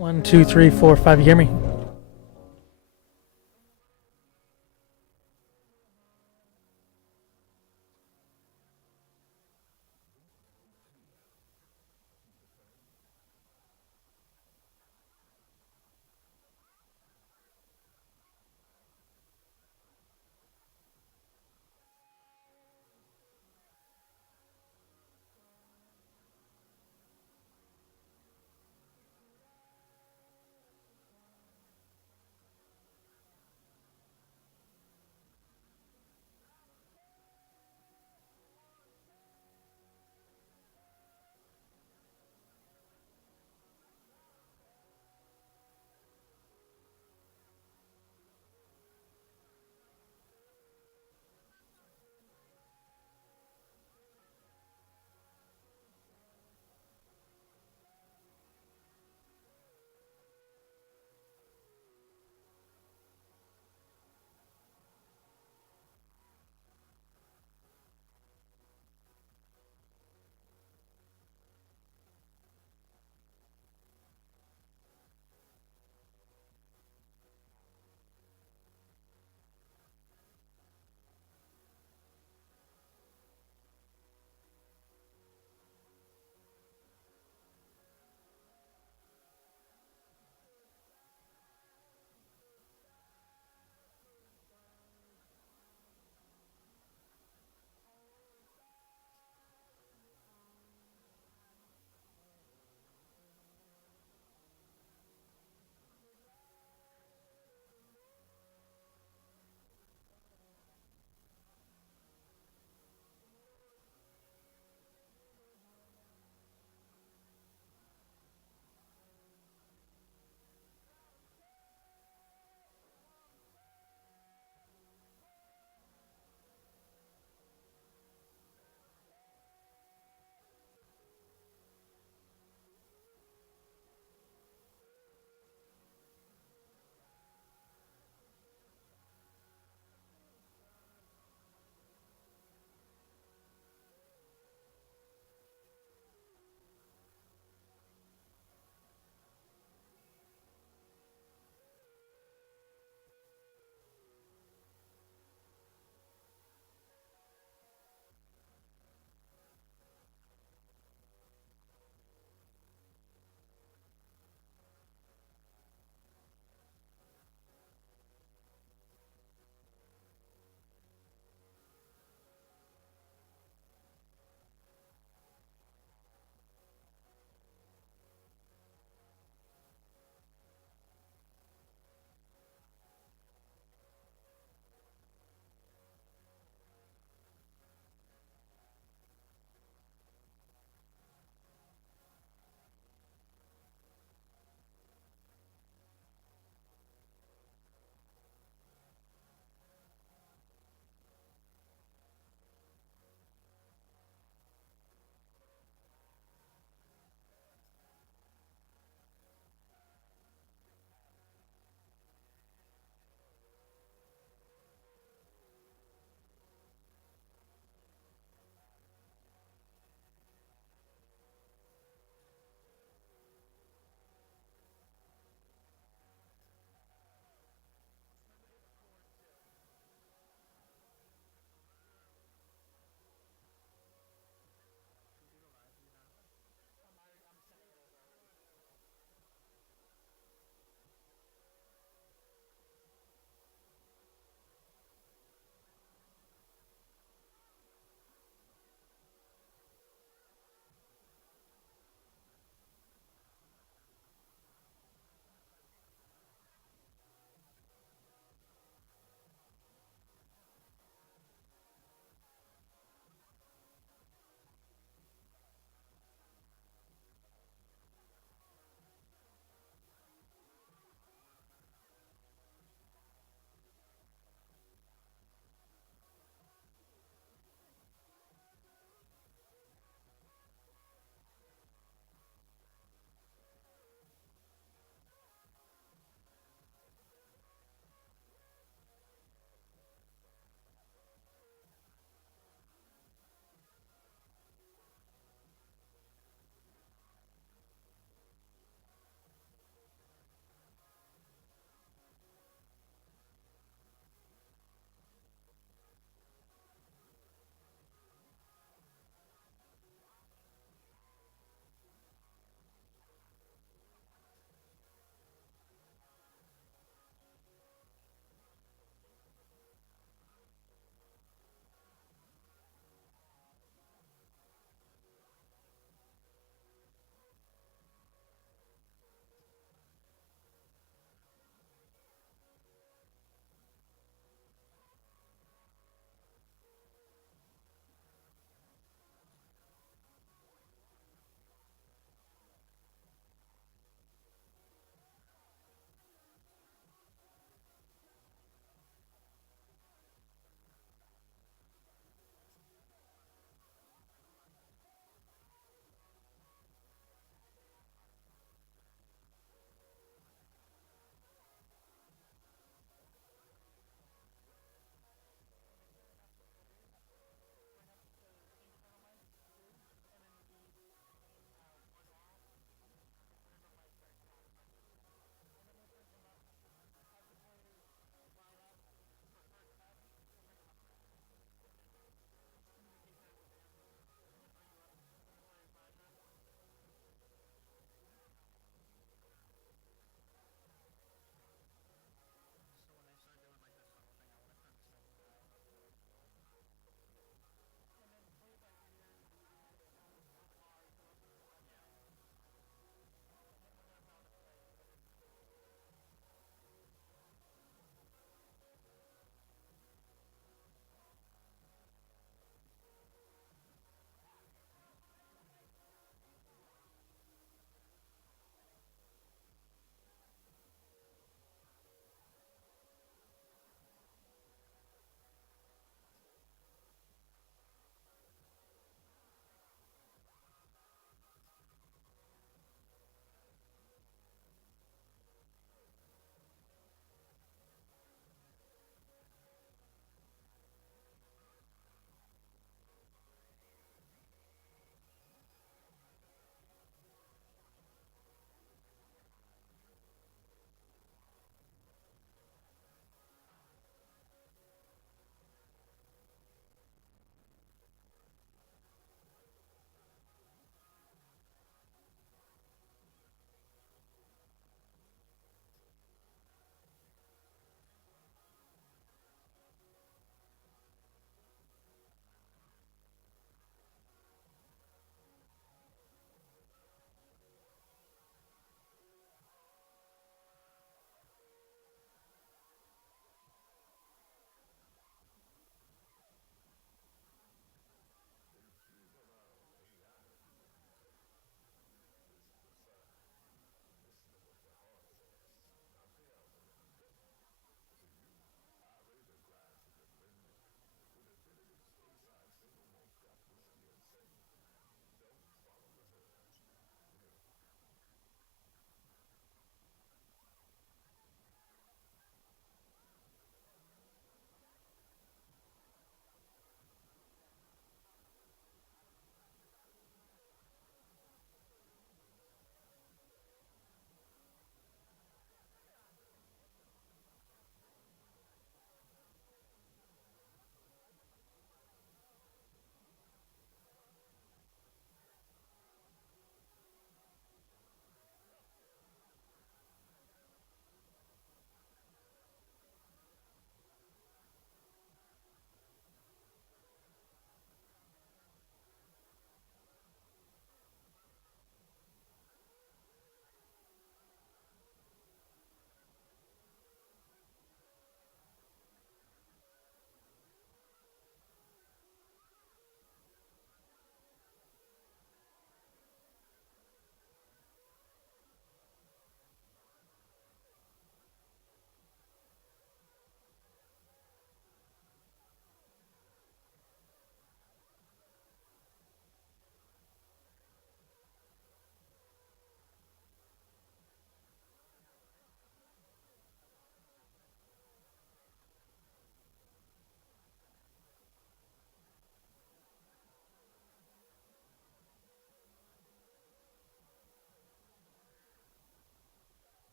1, 2, 3, 4, 5. You hear me?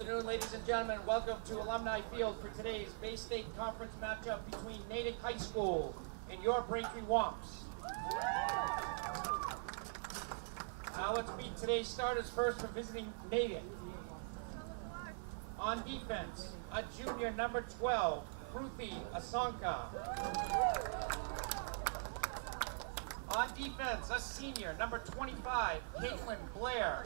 afternoon, ladies and gentlemen. Welcome to Alumni Field for today's Bay State Conference matchup between Natick High School and your Braintree Womps. Now let's meet today's starters first for visiting Natick. On defense, a junior, number 12, Ruthie Asonka. On defense, a senior, number 25, Caitlin Blair.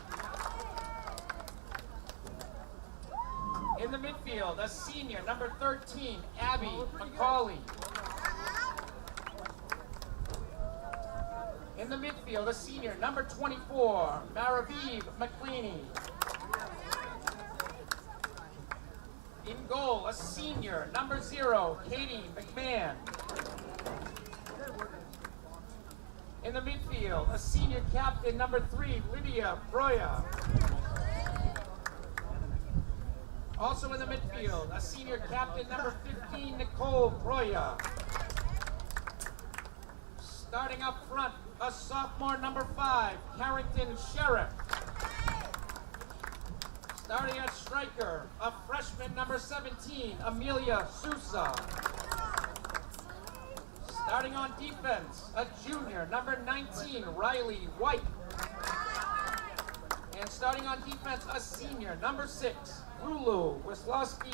In the midfield, a senior, number 13, Abby McCauley. In the midfield, a senior, number 24, Maraviv McLeany. In goal, a senior, number 0, Katie McMahon. In the midfield, a senior captain, number 3, Lydia Broya. Also in the midfield, a senior captain, number 15, Nicole Broya. Starting up front, a sophomore, number 5, Carrington Sheriff. Starting at striker, a freshman, number 17, Amelia Sousa. Starting on defense, a junior, number 19, Riley White. And starting on defense, a senior, number 6, Lulu Waseski.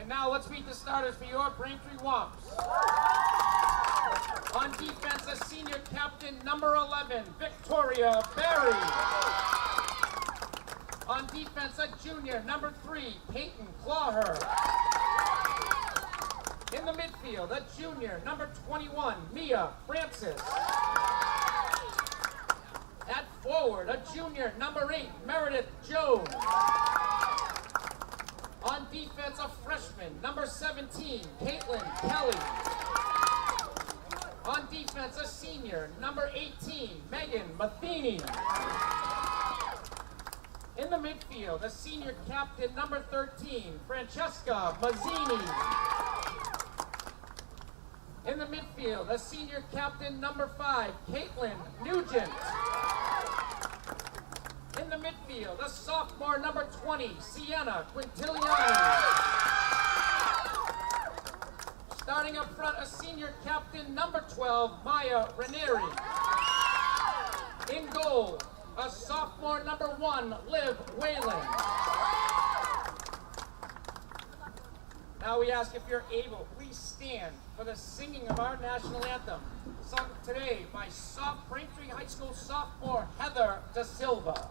And now let's meet the starters for your Braintree Womps. On defense, a senior captain, number 11, Victoria Berry. On defense, a junior, number 3, Peyton Clawher. In the midfield, a junior, number 21, Mia Francis. At forward, a junior, number 8, Meredith Jones. On defense, a freshman, number 17, Caitlin Kelly. On defense, a senior, number 18, Megan Matheny. In the midfield, a senior captain, number 13, Francesca Mazzini. In the midfield, a senior captain, number 5, Caitlin Nugent. In the midfield, a sophomore, number 20, Sienna Quintiliani. Starting up front, a senior captain, number 12, Maya Ranieri. In goal, a sophomore, number 1, Liv Whalen. Now we ask if you're able, please stand for the singing of our national anthem, sung today by Braintree High School sophomore Heather Da Silva.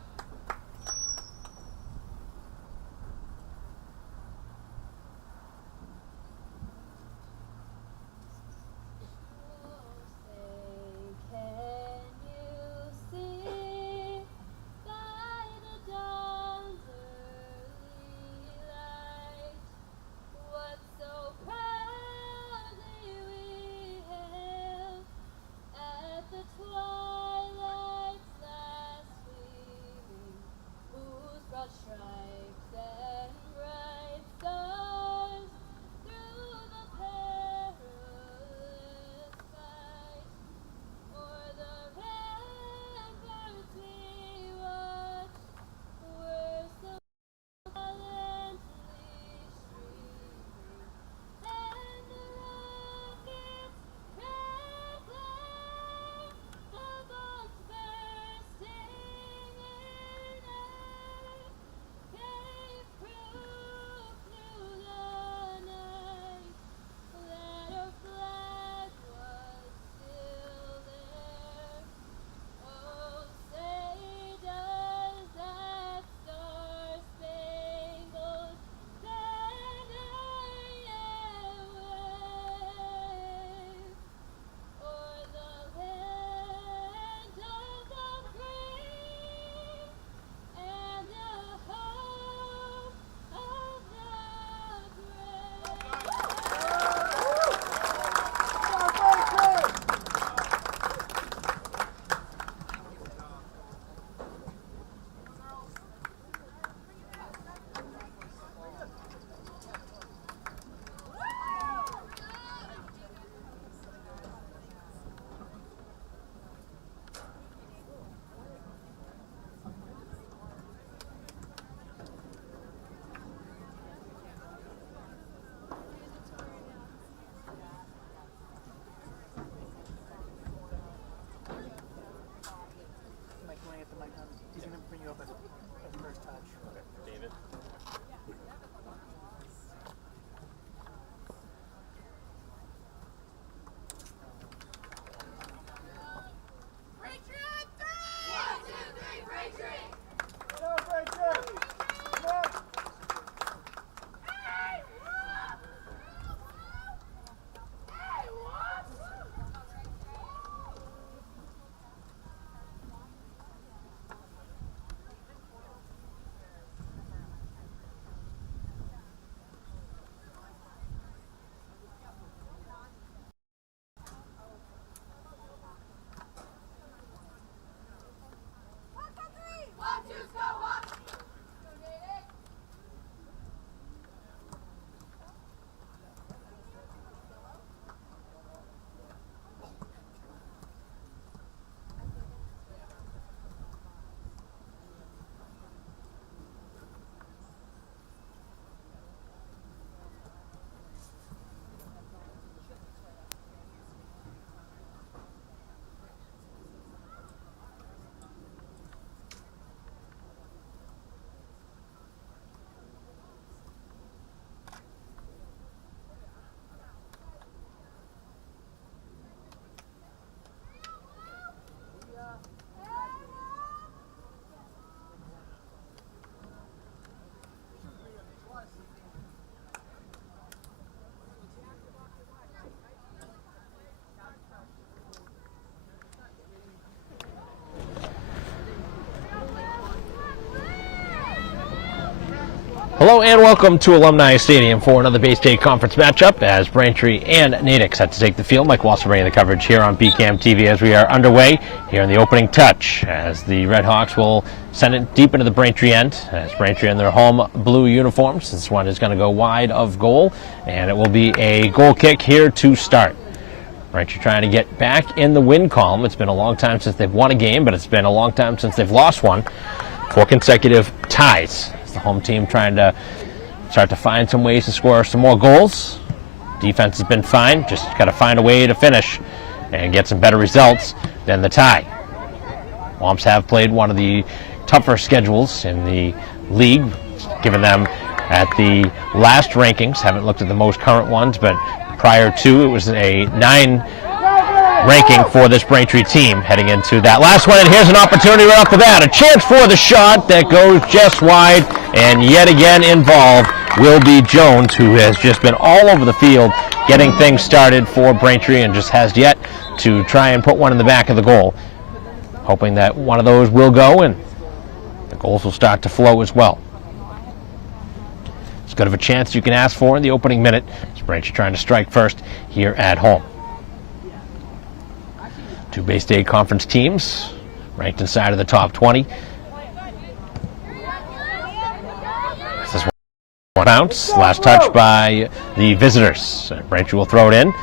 Hello and welcome to Alumni Stadium for another Bay State Conference matchup as Braintree and Natick set to take the field. Mike Walser bringing the coverage here on BCAM TV as we are underway here in the opening touch as the Red Hawks will send it deep into the Braintree end as Braintree in their home blue uniforms. This one is going to go wide of goal and it will be a goal kick here to start. Braintree trying to get back in the win column. It's been a long time since they've won a game, but it's been a long time since they've lost one. 4 consecutive ties. The home team trying to start to find some ways to score some more goals. Defense has been fine, just got to find a way to finish and get some better results than the tie. Womps have played one of the tougher schedules in the league, given them at the last rankings. Haven't looked at the most current ones, but prior to it was a 9 ranking for this Braintree team heading into that last one. And here's an opportunity right off the bat. A chance for the shot that goes just wide, and yet again involved will be Jones, who has just been all over the field getting things started for Braintree and just has yet to try and put one in the back of the goal. Hoping that one of those will go and the goals will start to flow as well. As good of a chance you can ask for in the opening minute as Braintree trying to strike first here at home. 2 Bay State Conference teams ranked inside of the top 20. This is one bounce. Last touch by the visitors. Braintree will throw it in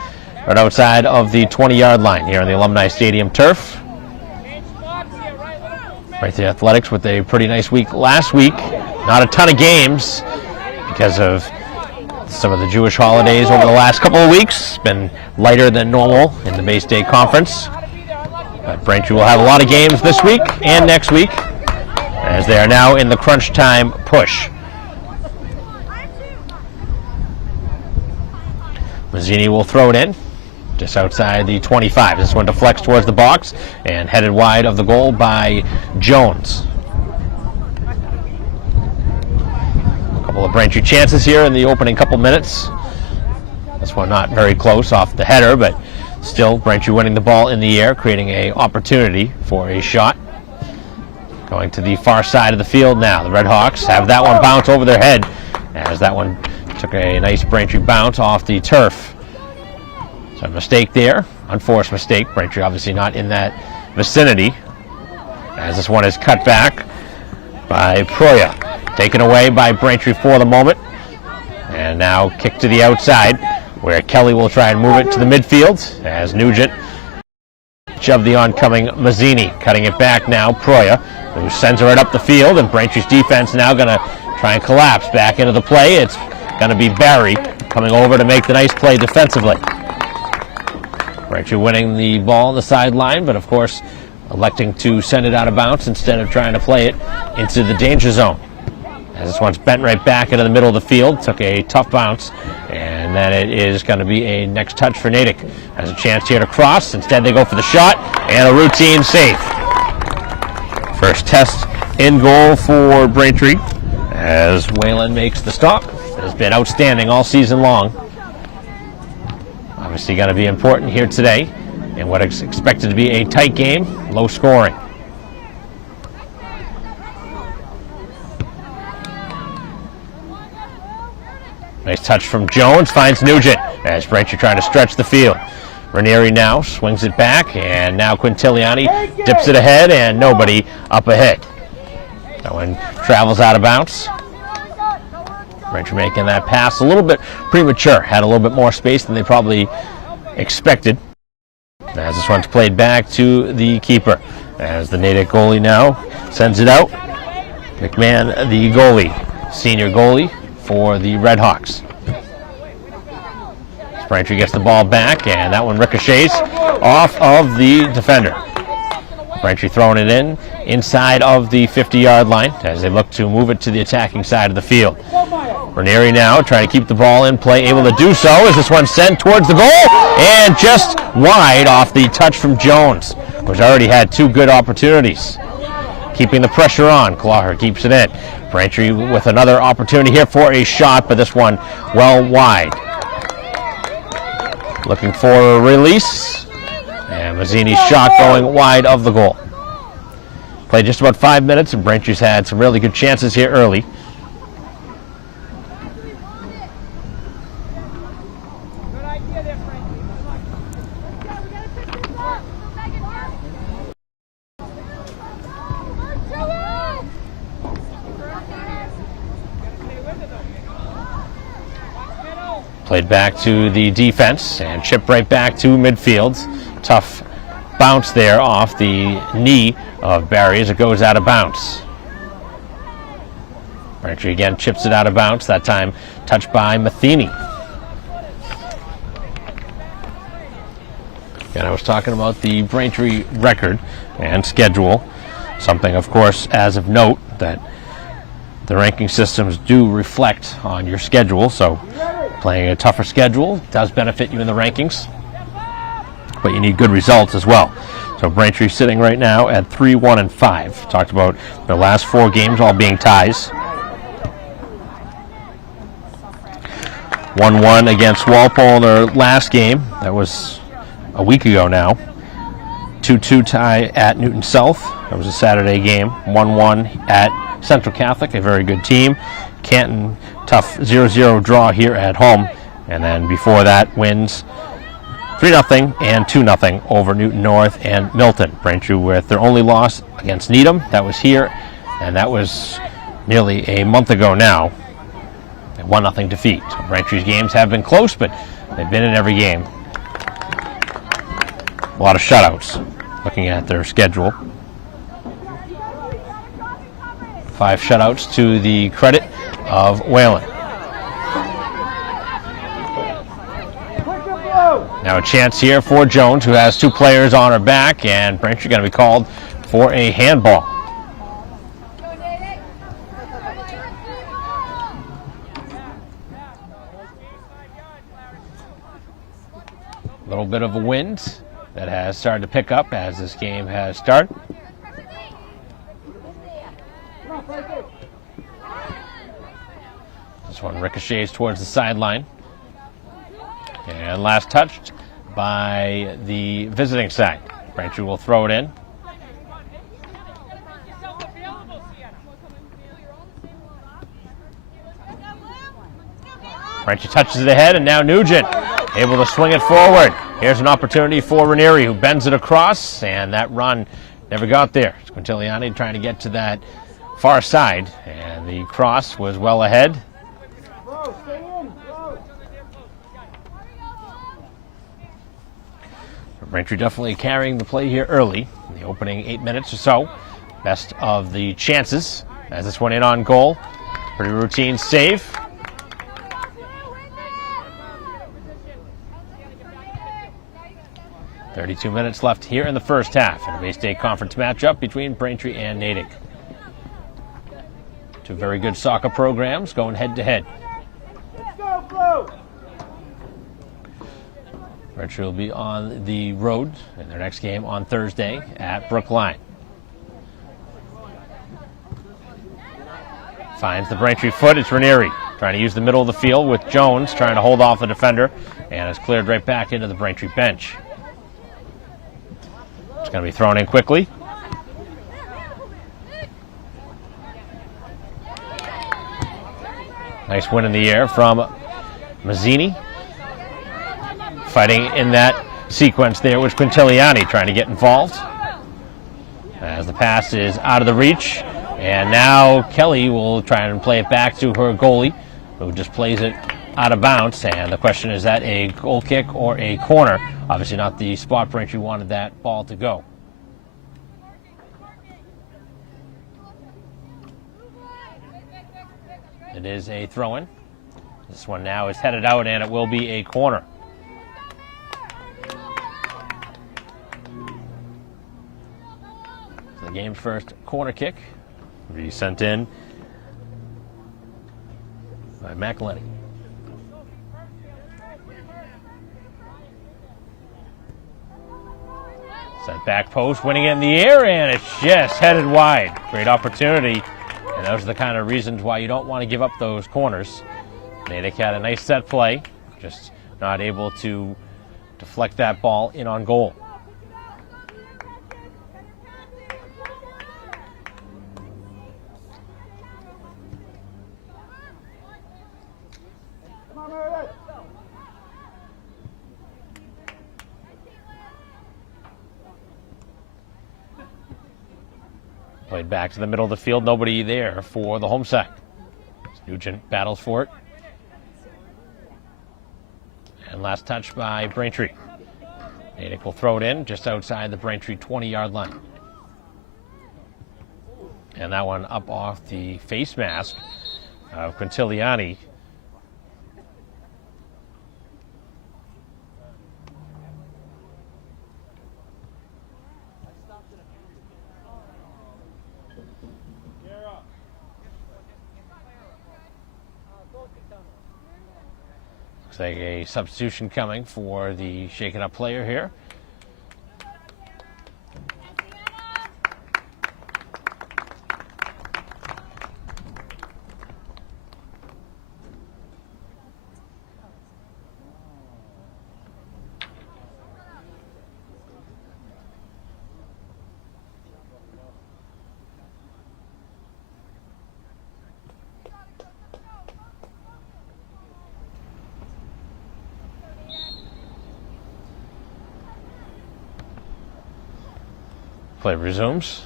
right outside of the 20-yard line here on the Alumni Stadium turf. Braintree Athletics with a pretty nice week last week. Not a ton of games because of some of the Jewish holidays over the last couple of weeks. Been lighter than normal in the Bay State Conference. But Braintree will have a lot of games this week and next week as they are now in the crunch time push. Mazzini will throw it in just outside the 25. This one deflects towards the box and headed wide of the goal by Jones. A couple of Braintree chances here in the opening couple minutes. This one not very close off the header, but still, Braintree winning the ball in the air, creating an opportunity for a shot. Going to the far side of the field now. The Red Hawks have that one bounce over their head as that one took a nice Braintree bounce off the turf. So a mistake there, unforced mistake. Braintree obviously not in that vicinity as this one is cut back by Proya. Taken away by Braintree for the moment. And now kick to the outside, where Kelly will try and move it to the midfield as Nugent shoved the oncoming Mazzini. Cutting it back now, Proya, who sends it right up the field, and Braintree's defense now going to try and collapse back into the play. It's going to be Barry coming over to make the nice play defensively. Braintree winning the ball on the sideline, but of course electing to send it out of bounds instead of trying to play it into the danger zone. As this one's bent right back into the middle of the field, took a tough bounce, and then it is going to be a next touch for Natick. Has a chance here to cross. Instead they go for the shot, and a routine save. First test in goal for Braintree as Whalen makes the stop. Has been outstanding all season long. Obviously going to be important here today in what is expected to be a tight game, low scoring. Nice touch from Jones, finds Nugent as Braintree trying to stretch the field. Ranieri now swings it back, and now Quintiliani dips it ahead, and nobody up ahead. That one travels out of bounds. Braintree making that pass a little bit premature, had a little bit more space than they probably expected. As this one's played back to the keeper, as the Natick goalie now sends it out. McMahon, the goalie, senior goalie for the Red Hawks. Braintree gets the ball back, and that one ricochets off of the defender. Braintree throwing it in inside of the 50-yard line as they look to move it to the attacking side of the field. Ranieri now trying to keep the ball in play, able to do so as this one sent towards the goal, and just wide off the touch from Jones, who's already had 2 good opportunities. Keeping the pressure on, Clawher keeps it in. Braintree with another opportunity here for a shot, but this one well wide. Looking for a release, and Mazzini's shot going wide of the goal. Played just about 5 minutes, and Braintree's had some really good chances here early. Played back to the defense and chipped right back to midfield. Tough bounce there off the knee of Barry as it goes out of bounds. Braintree again chips it out of bounds, that time touched by Matheny. And I was talking about the Braintree record and schedule. Something, of course, as of note, that the ranking systems do reflect on your schedule. So playing a tougher schedule does benefit you in the rankings, but you need good results as well. So Braintree sitting right now at 3-1-5. Talked about their last 4 games all being ties. 1-1 against Walpole in their last game. That was a week ago now. 2-2 tie at Newton South. That was a Saturday game. 1-1 at Central Catholic, a very good team. Canton, tough 0-0 draw here at home. And then before that, wins 3-0 and 2-0 over Newton North and Milton. Braintree with their only loss against Needham. That was here, and that was nearly a month ago now. A 1-0 defeat. So Braintree's games have been close, but they've been in every game. A lot of shutouts, looking at their schedule. 5 shutouts to the credit of Whalen. Now a chance here for Jones, who has 2 players on her back, and Braintree going to be called for a handball. A little bit of a wind that has started to pick up as this game has started. This one ricochets towards the sideline. And last touched by the visiting side. Braintree will throw it in. Braintree touches it ahead, and now Nugent able to swing it forward. Here's an opportunity for Ranieri, who bends it across, and that run never got there. Quintiliani trying to get to that far side, and the cross was well ahead. Braintree definitely carrying the play here early in the opening 8 minutes or so. Best of the chances as this one in on goal. Pretty routine save. .32 minutes left here in the first half in a Bay State Conference matchup between Braintree and Natick. 2 very good soccer programs going head to head. Braintree will be on the road in their next game on Thursday at Brookline. Finds the Braintree foot. It's Ranieri trying to use the middle of the field with Jones trying to hold off the defender, and is cleared right back into the Braintree bench. It's going to be thrown in quickly. Nice win in the air from Mazzini. Fighting in that sequence there was Quintiliani trying to get involved. As the pass is out of the reach. And now Kelly will try and play it back to her goalie, who just plays it out of bounds. And the question is that a goal kick or a corner? Obviously not the spot Braintree wanted that ball to go. It is a throw-in. This one now is headed out, and it will be a corner. So the game's first corner kick will be sent in by McElhenney. Sent back post, winning it in the air, and it's just headed wide. Great opportunity, and those are the kind of reasons why you don't want to give up those corners. Natick had a nice set play, just not able to deflect that ball in on goal. Played back to the middle of the field, nobody there for the home side. Nugent battles for it. And last touch by Braintree. Natick will throw it in just outside the Braintree 20-yard line. And that one up off the face mask of Quintiliani. Looks like a substitution coming for the shaken up player here. Play resumes.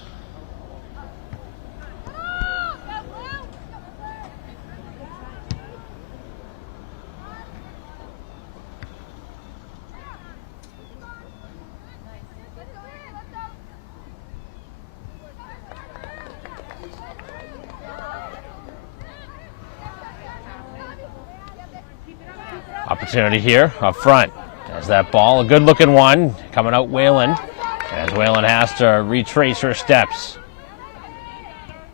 Opportunity here up front. There's that ball, a good looking one coming out Whalen. As Whalen has to retrace her steps.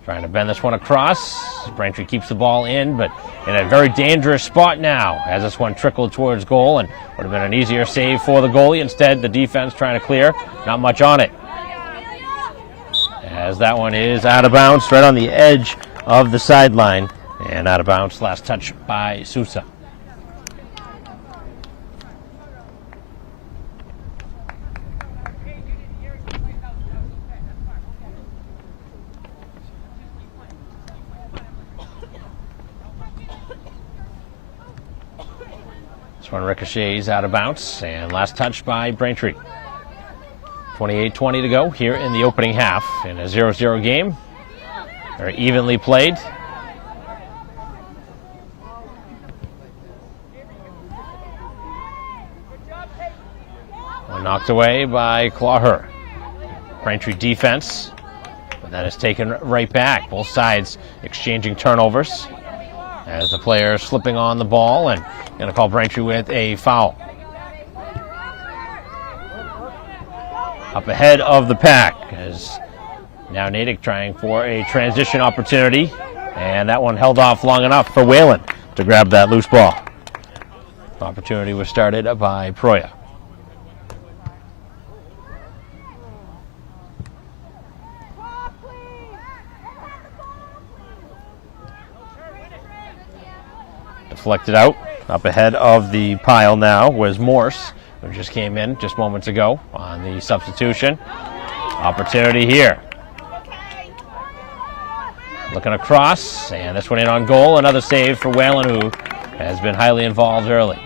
Trying to bend this one across. Braintree keeps the ball in, but in a very dangerous spot now as this one trickled towards goal and would have been an easier save for the goalie. Instead, the defense trying to clear. Not much on it. As that one is out of bounds, right on the edge of the sideline. And out of bounds, last touch by Sousa. This one ricochets out of bounds, and last touch by Braintree. 28-20 to go here in the opening half in a 0-0 game. Very evenly played. One knocked away by Clawher. Braintree defense, but that is taken right back. Both sides exchanging turnovers as the player slipping on the ball and going to call Braintree with a foul. Up ahead of the pack as now Natick trying for a transition opportunity, and that one held off long enough for Whalen to grab that loose ball. Opportunity was started by Proya. Deflected out. Up ahead of the pile now was Morse, who just came in just moments ago on the substitution. Opportunity here. Looking across, and this one in on goal. Another save for Whalen, who has been highly involved early.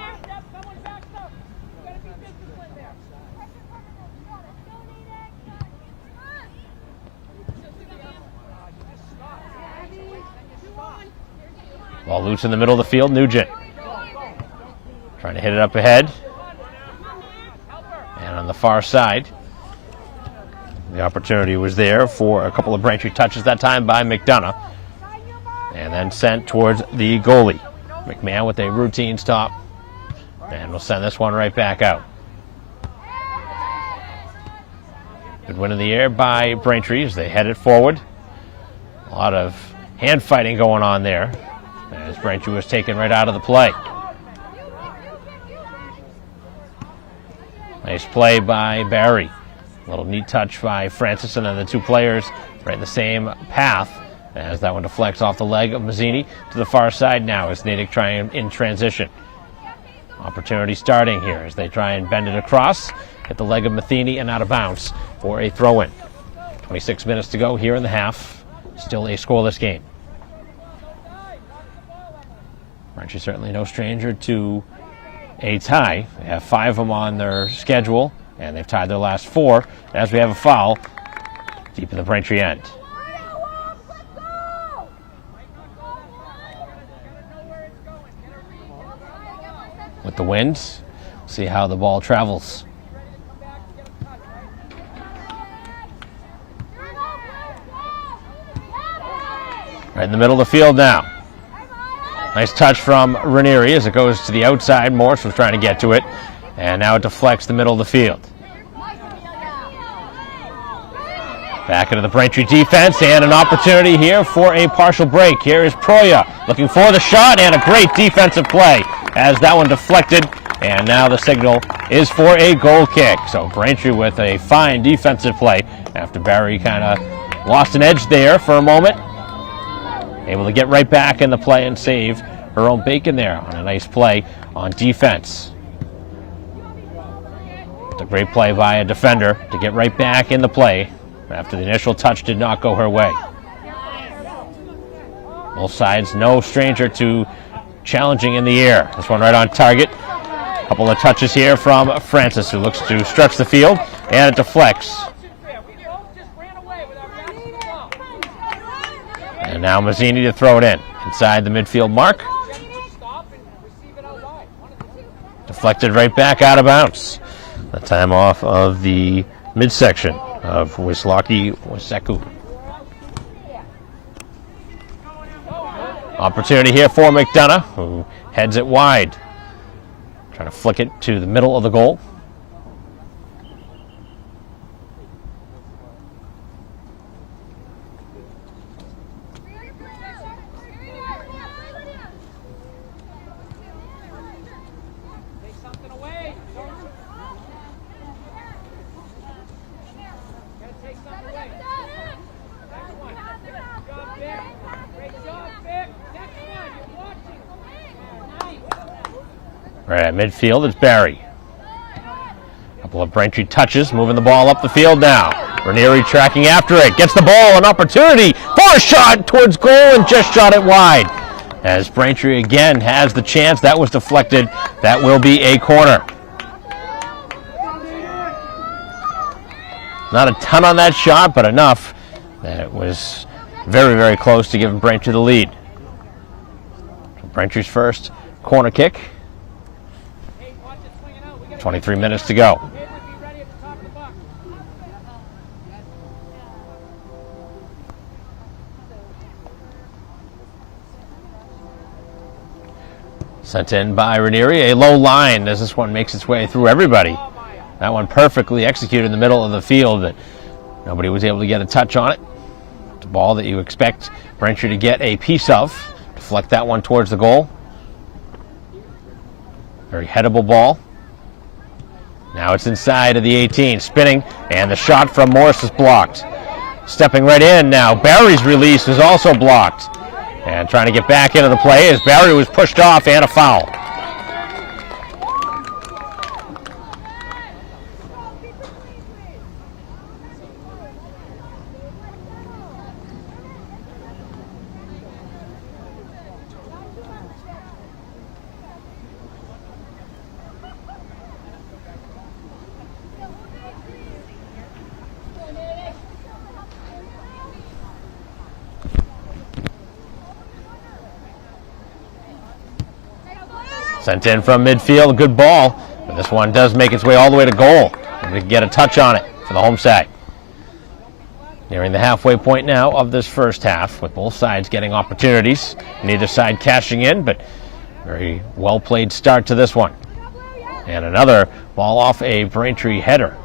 Ball loose in the middle of the field, Nugent. Trying to hit it up ahead. And on the far side, the opportunity was there for a couple of Braintree touches, that time by McDonough. And then sent towards the goalie. McMahon with a routine stop. And we'll send this one right back out. Good win in the air by Braintree as they headed forward. A lot of hand fighting going on there as Braintree was taken right out of the play. Nice play by Barry. A little neat touch by Francis, and then the two players right in the same path as that one deflects off the leg of Mazzini to the far side now as Natick trying in transition. Opportunity starting here as they try and bend it across, hit the leg of Matheny and out of bounds for a throw-in. 26 minutes to go here in the half. Still a scoreless game. Braintree certainly no stranger to a tie. They have 5 of them on their schedule, and they've tied their last 4 as we have a foul deep in the Braintree end. With the wind, See how the ball travels. Right in the middle of the field now. Nice touch from Ranieri as it goes to the outside. Morse was trying to get to it, and now it deflects the middle of the field. Back into the Braintree defense, and an opportunity here for a partial break. Here is Proya looking for the shot, and a great defensive play as that one deflected, and now the signal is for a goal kick. So Braintree with a fine defensive play after Barry kind of lost an edge there for a moment. Able to get right back in the play and save her own bacon there on a nice play on defense. It's a great play by a defender to get right back in the play after the initial touch did not go her way. Both sides no stranger to challenging in the air. This one right on target. A couple of touches here from Francis, who looks to stretch the field, and it deflects. And now Mazzini to throw it in inside the midfield mark. Deflected right back out of bounds. The time off of the midsection of Wislaki-Waseku. Opportunity here for McDonough, who heads it wide. Trying to flick it to the middle of the goal. Right at midfield, it's Barry. A couple of Braintree touches, moving the ball up the field now. Ranieri tracking after it, gets the ball, an opportunity for a shot towards goal, and just shot it wide. As Braintree again has the chance, that was deflected. That will be a corner. Not a ton on that shot, but enough that it was very, very close to giving Braintree the lead. Braintree's first corner kick. 23 minutes to go. Sent in by Ranieri. A low line as this one makes its way through everybody. That one perfectly executed in the middle of the field, but nobody was able to get a touch on it. It's a ball that you expect Braintree to get a piece of. Deflect that one towards the goal. Very headable ball. Now it's inside of the 18, spinning, and the shot from Morris is blocked. Stepping right in now, Barry's release was also blocked. And trying to get back into the play as Barry was pushed off, and a foul. Sent in from midfield, a good ball, but this one does make its way all the way to goal. And we can get a touch on it for the home side. Nearing the halfway point now of this first half, with both sides getting opportunities. Neither side cashing in, but very well played start to this one. And another ball off a Braintree header.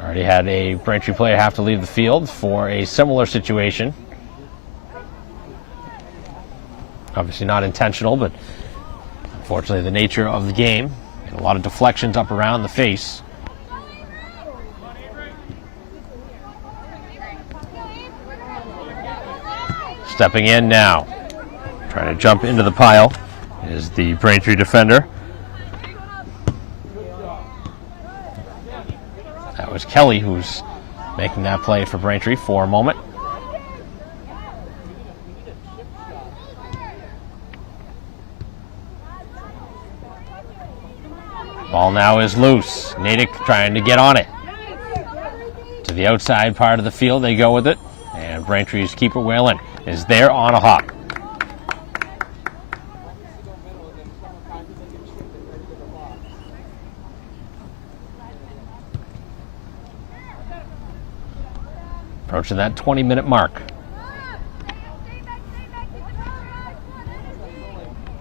Already had a Braintree player have to leave the field for a similar situation. Obviously not intentional, but unfortunately the nature of the game. And a lot of deflections up around the face. Stepping in now, trying to jump into the pile, is the Braintree defender. That was Kelly who's making that play for Braintree for a moment. Ball now is loose. Natick trying to get on it. To the outside part of the field, they go with it. And Braintree's keeper Whalen is there on a hop. Approaching that 20-minute mark.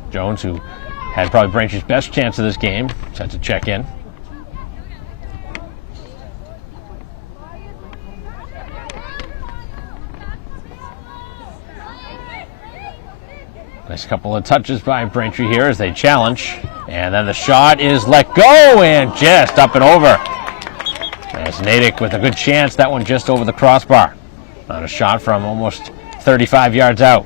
Jones, who had probably Braintree's best chance of this game, set to check in. Nice couple of touches by Braintree here as they challenge. And then the shot is let go and just up and over. As Natick with a good chance, that one just over the crossbar. On a shot from almost 35 yards out.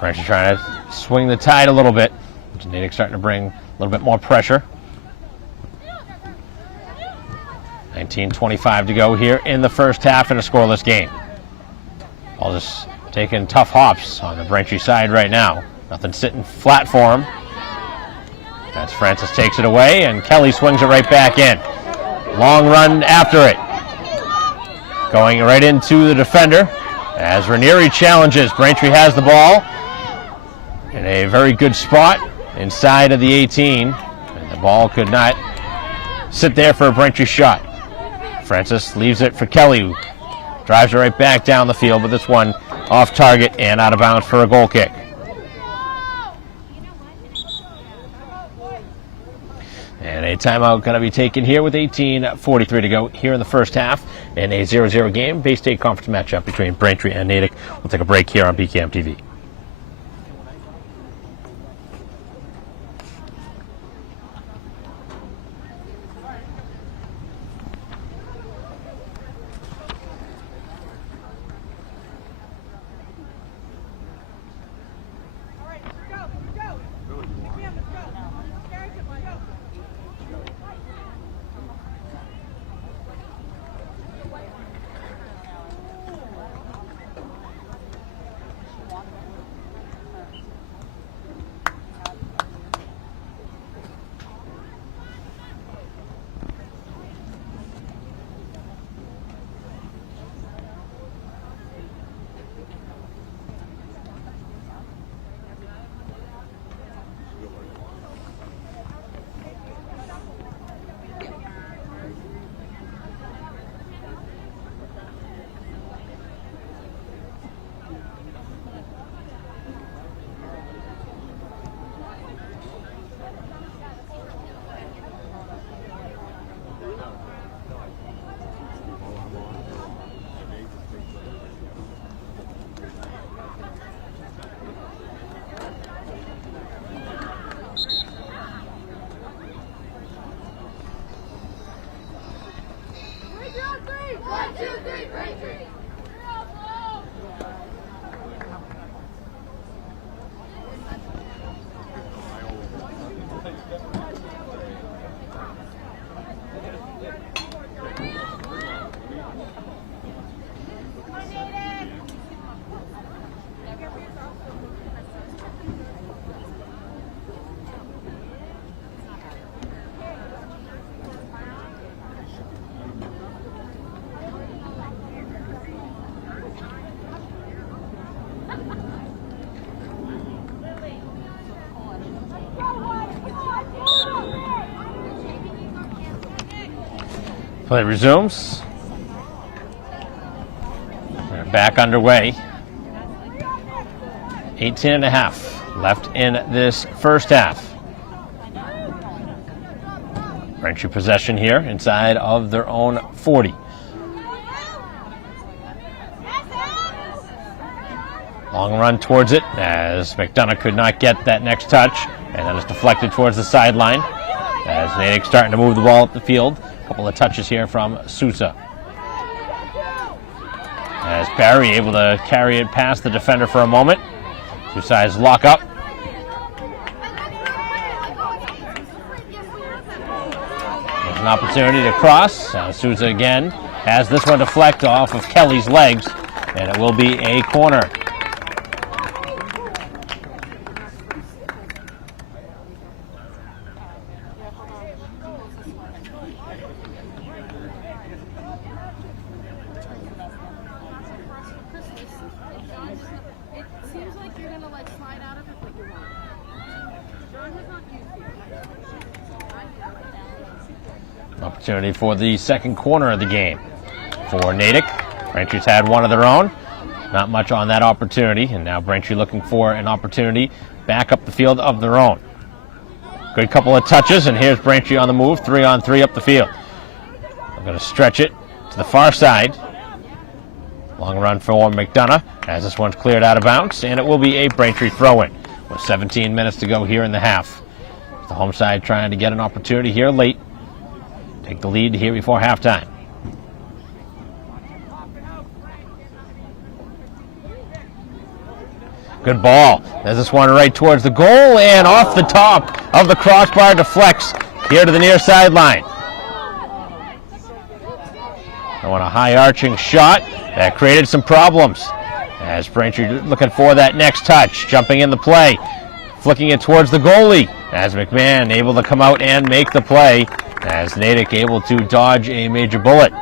Braintree trying to swing the tide a little bit. Natick starting to bring a little bit more pressure. 19:25 to go here in the first half in a scoreless game. All just taking tough hops on the Braintree side right now. Nothing sitting flat for him. As Francis takes it away and Kelly swings it right back in. Long run after it. Going right into the defender as Ranieri challenges. Braintree has the ball in a very good spot inside of the 18. And the ball could not sit there for a Braintree shot. Francis leaves it for Kelly, who drives it right back down the field, but this one off target and out of bounds for a goal kick. And a timeout going to be taken here with 18:43 to go here in the first half in a 0-0 game. Bay State Conference matchup between Braintree and Natick. We'll take a break here on BCAM TV. Play resumes. We're back underway. 18.5 left in this first half. Braintree possession here inside of their own 40. Long run towards it as McDonough could not get that next touch, and then it's deflected towards the sideline as Natick starting to move the ball up the field. A couple of touches here from Sousa. As Barry able to carry it past the defender for a moment. Two sides lock up. There's an opportunity to cross. Sousa again has this one deflect off of Kelly's legs, and it will be a corner. Opportunity for the second corner of the game for Natick. Braintree's had one of their own. Not much on that opportunity, and now Braintree looking for an opportunity back up the field of their own. Good couple of touches, and here's Braintree on the move, 3-on-3 up the field. They're going to stretch it to the far side. Long run for McDonough as this one's cleared out of bounds, and it will be a Braintree throw-in with 17 minutes to go here in the half. The home side trying to get an opportunity here late. Take the lead here before halftime. Good ball. There's this one right towards the goal, and off the top of the crossbar, deflects here to the near sideline. I want a high arching shot that created some problems as Braintree looking for that next touch, jumping in the play, flicking it towards the goalie as McMahon able to come out and make the play as Natick able to dodge a major bullet.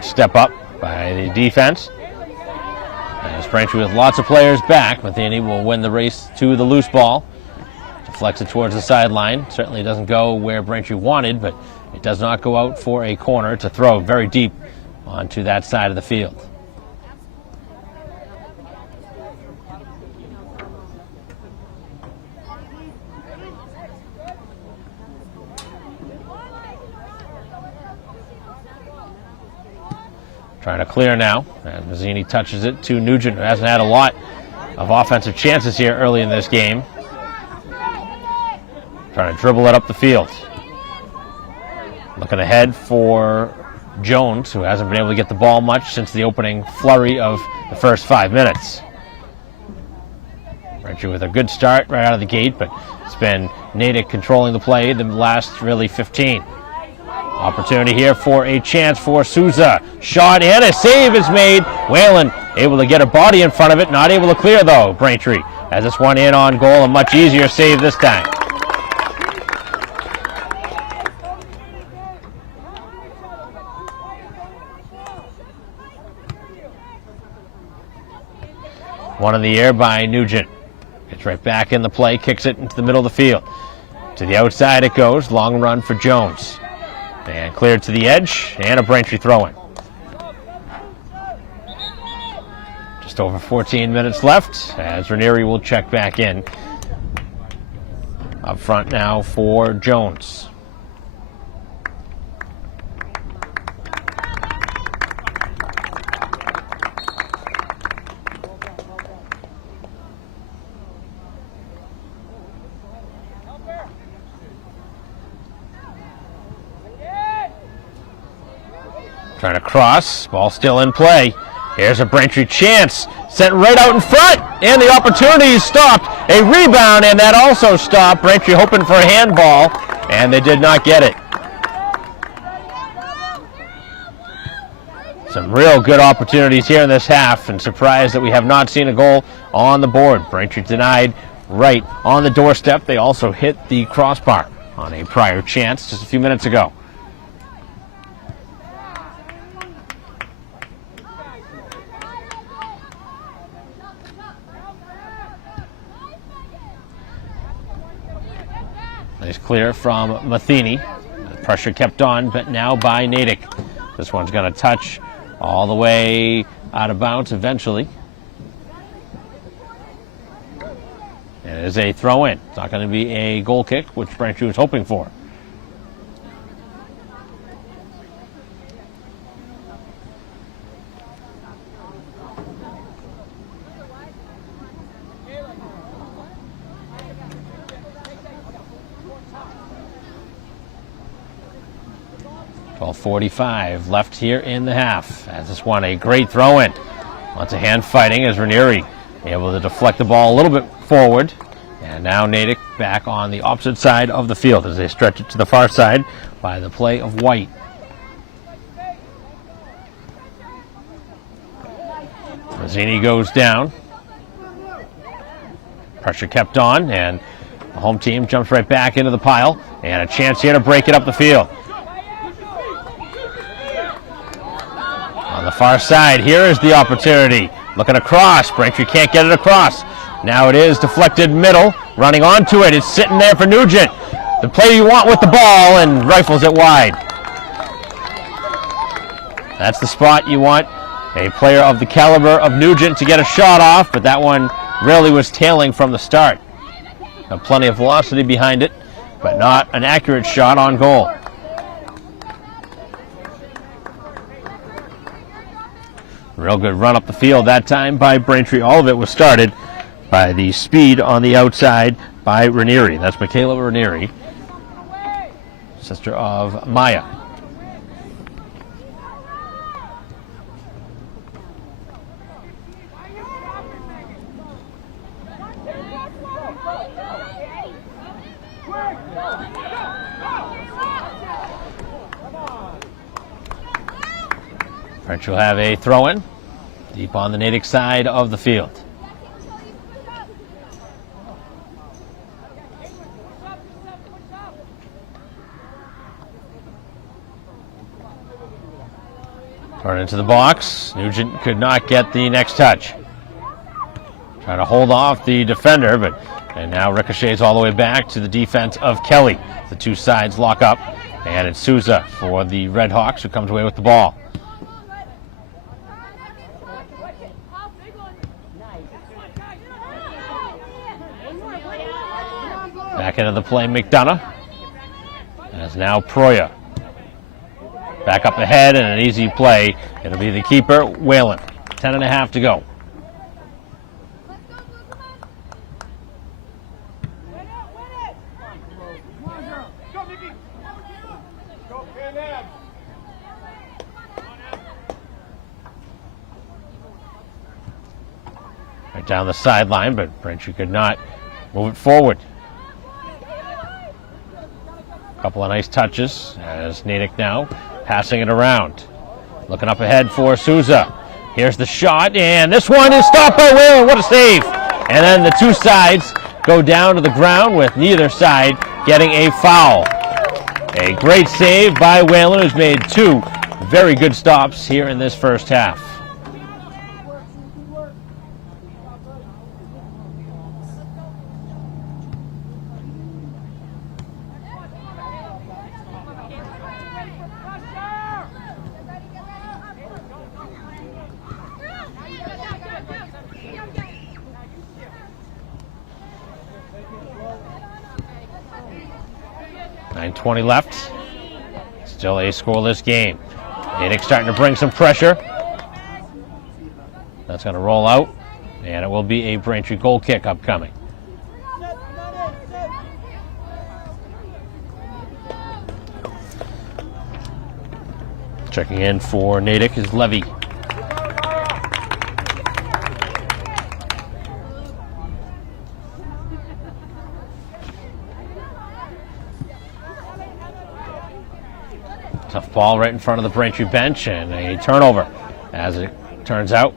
Step up by the defense. As Braintree with lots of players back, Matheny will win the race to the loose ball. Deflects it towards the sideline. Certainly doesn't go where Braintree wanted, but it does not go out for a corner to throw very deep onto that side of the field. Trying to clear now, and Mazzini touches it to Nugent, who hasn't had a lot of offensive chances here early in this game. Trying to dribble it up the field. Looking ahead for Jones, who hasn't been able to get the ball much since the opening flurry of the first 5 minutes. Braintree with a good start right out of the gate, but it's been Natick controlling the play the last really 15. Opportunity here for a chance for Souza. Shot and a save is made. Whalen able to get a body in front of it. Not able to clear though, Braintree. As this one in on goal, a much easier save this time. One in the air by Nugent. Gets right back in the play, kicks it into the middle of the field. To the outside it goes. Long run for Jones. And cleared to the edge, and a Braintree throw-in. Just over 14 minutes left, as Ranieri will check back in. Up front now for Jones. Trying to cross, ball still in play. Here's a Braintree chance, sent right out in front, and the opportunity is stopped. A rebound, and that also stopped. Braintree hoping for a handball, and they did not get it. Some real good opportunities here in this half, and surprised that we have not seen a goal on the board. Braintree denied right on the doorstep. They also hit the crossbar on a prior chance just a few minutes ago. Nice clear from Matheny. Pressure kept on, but now by Natick. This one's going to touch all the way out of bounds eventually. It is a throw-in. It's not going to be a goal kick, which Braintree was hoping for. .45 left here in the half. As this one, a great throw-in. Lots of hand fighting as Ranieri able to deflect the ball a little bit forward. And now Natick back on the opposite side of the field as they stretch it to the far side by the play of White. Mazzini goes down. Pressure kept on, and the home team jumps right back into the pile, and a chance here to break it up the field. On the far side, here is the opportunity. Looking across, Braintree can't get it across. Now it is deflected middle, running onto it. It's sitting there for Nugent. The play you want with the ball, and rifles it wide. That's the spot you want a player of the caliber of Nugent to get a shot off, but that one really was tailing from the start. Plenty of velocity behind it, but not an accurate shot on goal. Real good run up the field that time by Braintree. All of it was started by the speed on the outside by Ranieri. That's Michaela Ranieri, sister of Maya. French will have a throw-in deep on the Natick side of the field. Turn into the box. Nugent could not get the next touch. Trying to hold off the defender, and now ricochets all the way back to the defense of Kelly. The two sides lock up, and it's Souza for the Red Hawks who comes away with the ball. Back into the play, McDonough. And it's now Proya. Back up ahead, and an easy play. It'll be the keeper, Whalen. 10.5 to go. Right down the sideline, but Braintree could not move it forward. Couple of nice touches as Natick now passing it around. Looking up ahead for Souza. Here's the shot, and this one is stopped by Whalen. What a save! And then the two sides go down to the ground with neither side getting a foul. A great save by Whalen, who's made two very good stops here in this first half. .20 left. Still a scoreless game. Natick starting to bring some pressure. That's going to roll out, and it will be a Braintree goal kick upcoming. Checking in for Natick is Levy. Tough ball right in front of the Braintree bench, and a turnover as it turns out.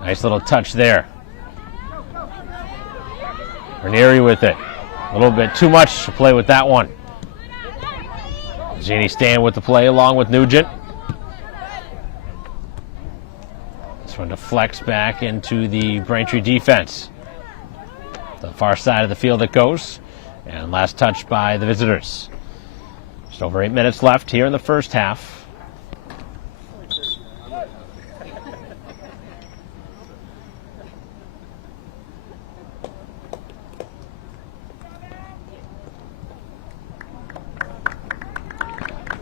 Nice little touch there. Ranieri with it. A little bit too much to play with that one. Genie staying with the play along with Nugent. This one deflects back into the Braintree defense. The far side of the field it goes. And last touch by the visitors. Just over 8 minutes left here in the first half.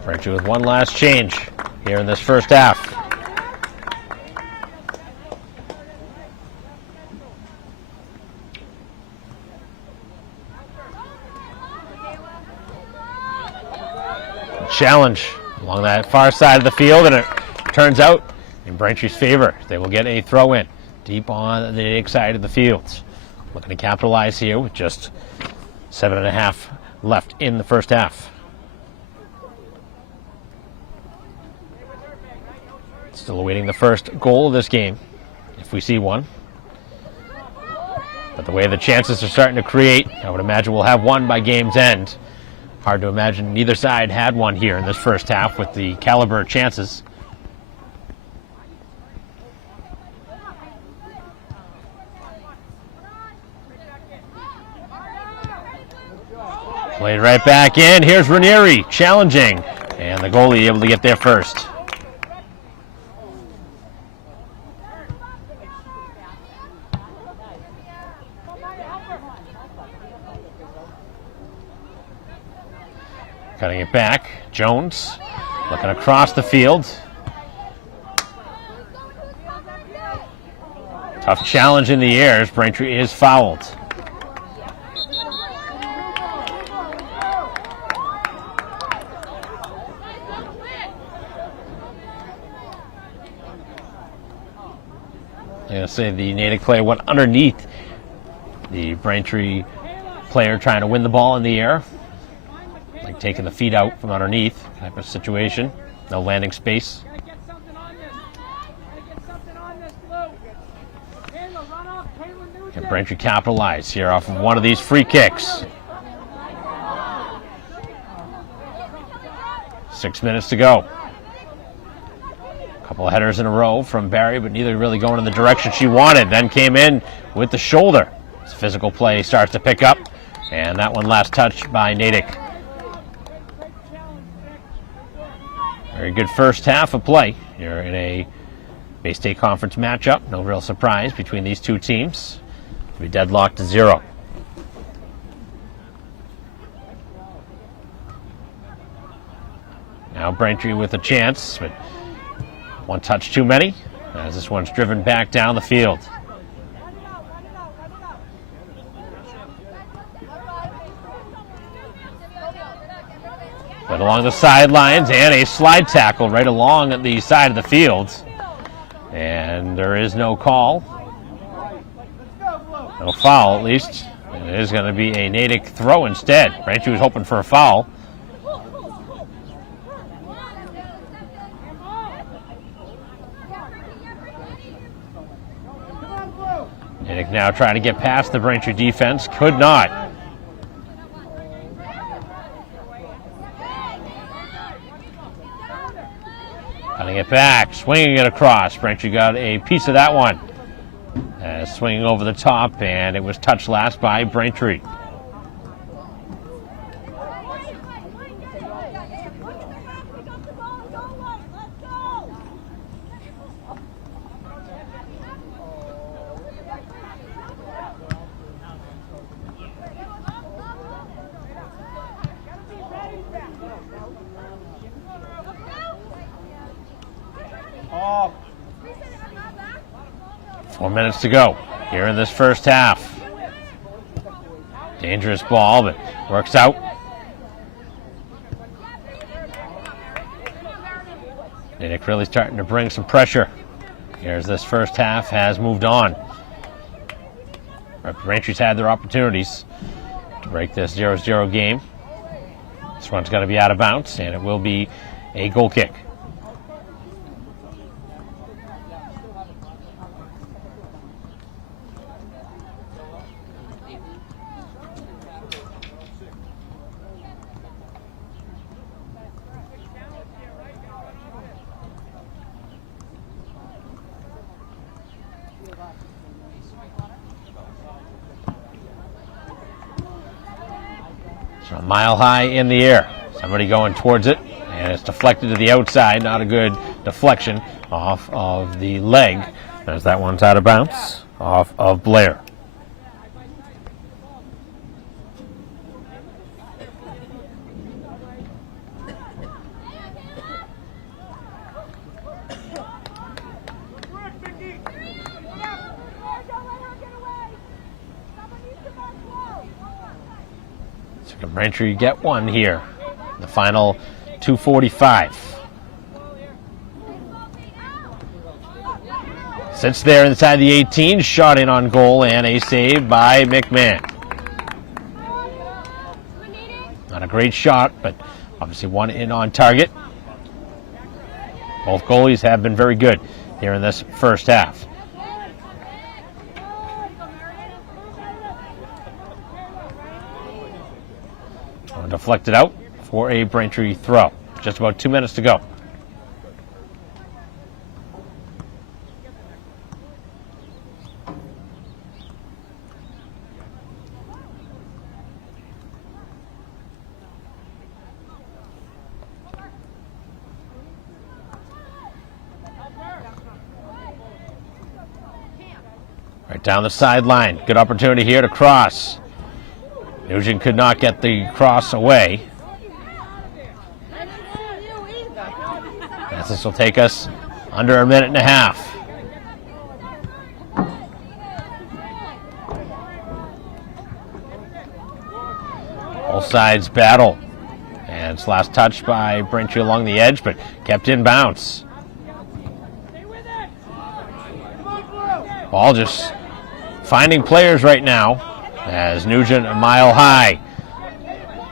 Braintree with one last change here in this first half. Challenge along that far side of the field, and it turns out in Braintree's favor. They will get a throw in deep on the Natick side of the field. Looking to capitalize here with just 7.5 left in the first half. Still awaiting the first goal of this game, if we see one. But the way the chances are starting to create, I would imagine we'll have one by game's end. Hard to imagine neither side had one here in this first half with the caliber of chances. Played right back in. Here's Ranieri challenging. And the goalie able to get there first. Cutting it back. Jones looking across the field. Tough challenge in the air as Braintree is fouled. I'm going to say the Natick player went underneath the Braintree player trying to win the ball in the air. Like taking the feet out from underneath type of situation. No landing space. Can Braintree capitalize here off of one of these free kicks? 6 minutes to go. Couple of headers in a row from Barry, but neither really going in the direction she wanted. Then came in with the shoulder. As physical play starts to pick up, and that one last touch by Natick. Very good first half of play. You're in a Bay State Conference matchup. No real surprise between these two teams. To be deadlocked to 0. Now Braintree with a chance, but one touch too many, as this one's driven back down the field. But along the sidelines, and a slide tackle right along the side of the field. And there is no call. No foul, at least. And it is going to be a Natick throw instead. Braintree was hoping for a foul. Natick now trying to get past the Braintree defense. Could not. Cutting it back, swinging it across. Braintree got a piece of that one. Swinging over the top, and it was touched last by Braintree. Oh. 4 minutes to go here in this first half. Dangerous ball, but works out. Natick really starting to bring some pressure. Here's this first half has moved on. Braintree's had their opportunities to break this 0-0 game. This one's going to be out of bounds, and it will be a goal kick. So a mile high in the air. Somebody going towards it, and it's deflected to the outside. Not a good deflection off of the leg, as that one's out of bounds off of Blair. So can Braintree get one here? The final 2:45. Sits there inside the 18, shot in on goal, and a save by McMahon. Not a great shot, but obviously one in on target. Both goalies have been very good here in this first half. deflected out for a Braintree throw. Just about 2 minutes to go. Right down the sideline. Good opportunity here to cross. Nugent could not get the cross away. As this will take us under a minute and a half. Both sides battle. And it's last touched by Braintree along the edge, but kept in bounds. Ball just finding players right now as Nugent a mile high.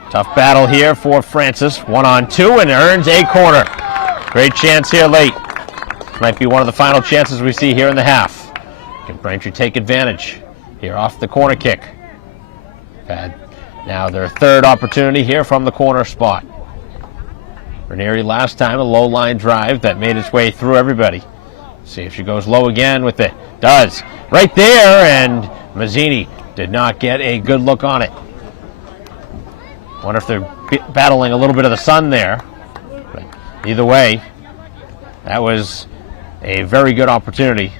Tough battle here for Francis. 1-on-2 and earns a corner. Great chance here late. Might be one of the final chances we see here in the half. Can Braintree take advantage here off the corner kick? Had now their third opportunity here from the corner spot. Ranieri last time a low line drive that made its way through everybody. See if she goes low again with it. Does. Right there, and Mazzini did not get a good look on it. Wonder if they're battling a little bit of the sun there. But either way, that was a very good opportunity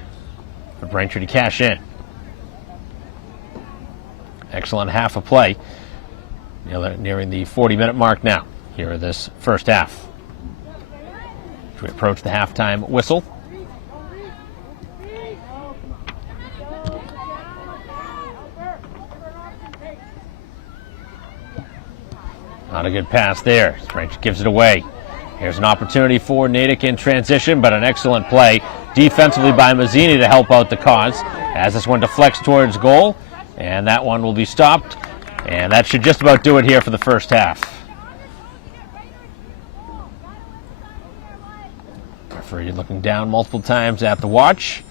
for Braintree to cash in. Excellent half of play. Nearing the 40-minute mark now here in this first half. As we approach the halftime whistle. Not a good pass there. Braintree gives it away. Here's an opportunity for Natick in transition, but an excellent play defensively by Mazzini to help out the cause as this one deflects towards goal, and that one will be stopped, and that should just about do it here for the first half. Referee looking down multiple times at the watch,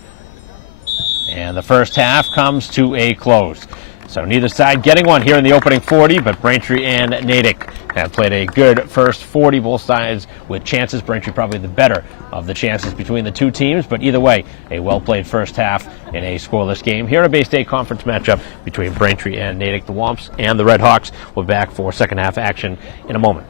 and the first half comes to a close. So neither side getting one here in the opening 40, but Braintree and Natick have played a good first 40, both sides with chances. Braintree probably the better of the chances between the two teams, but either way, a well-played first half in a scoreless game. Here in a Bay State Conference matchup between Braintree and Natick. The Womps and the Red Hawks will be back for second half action in a moment.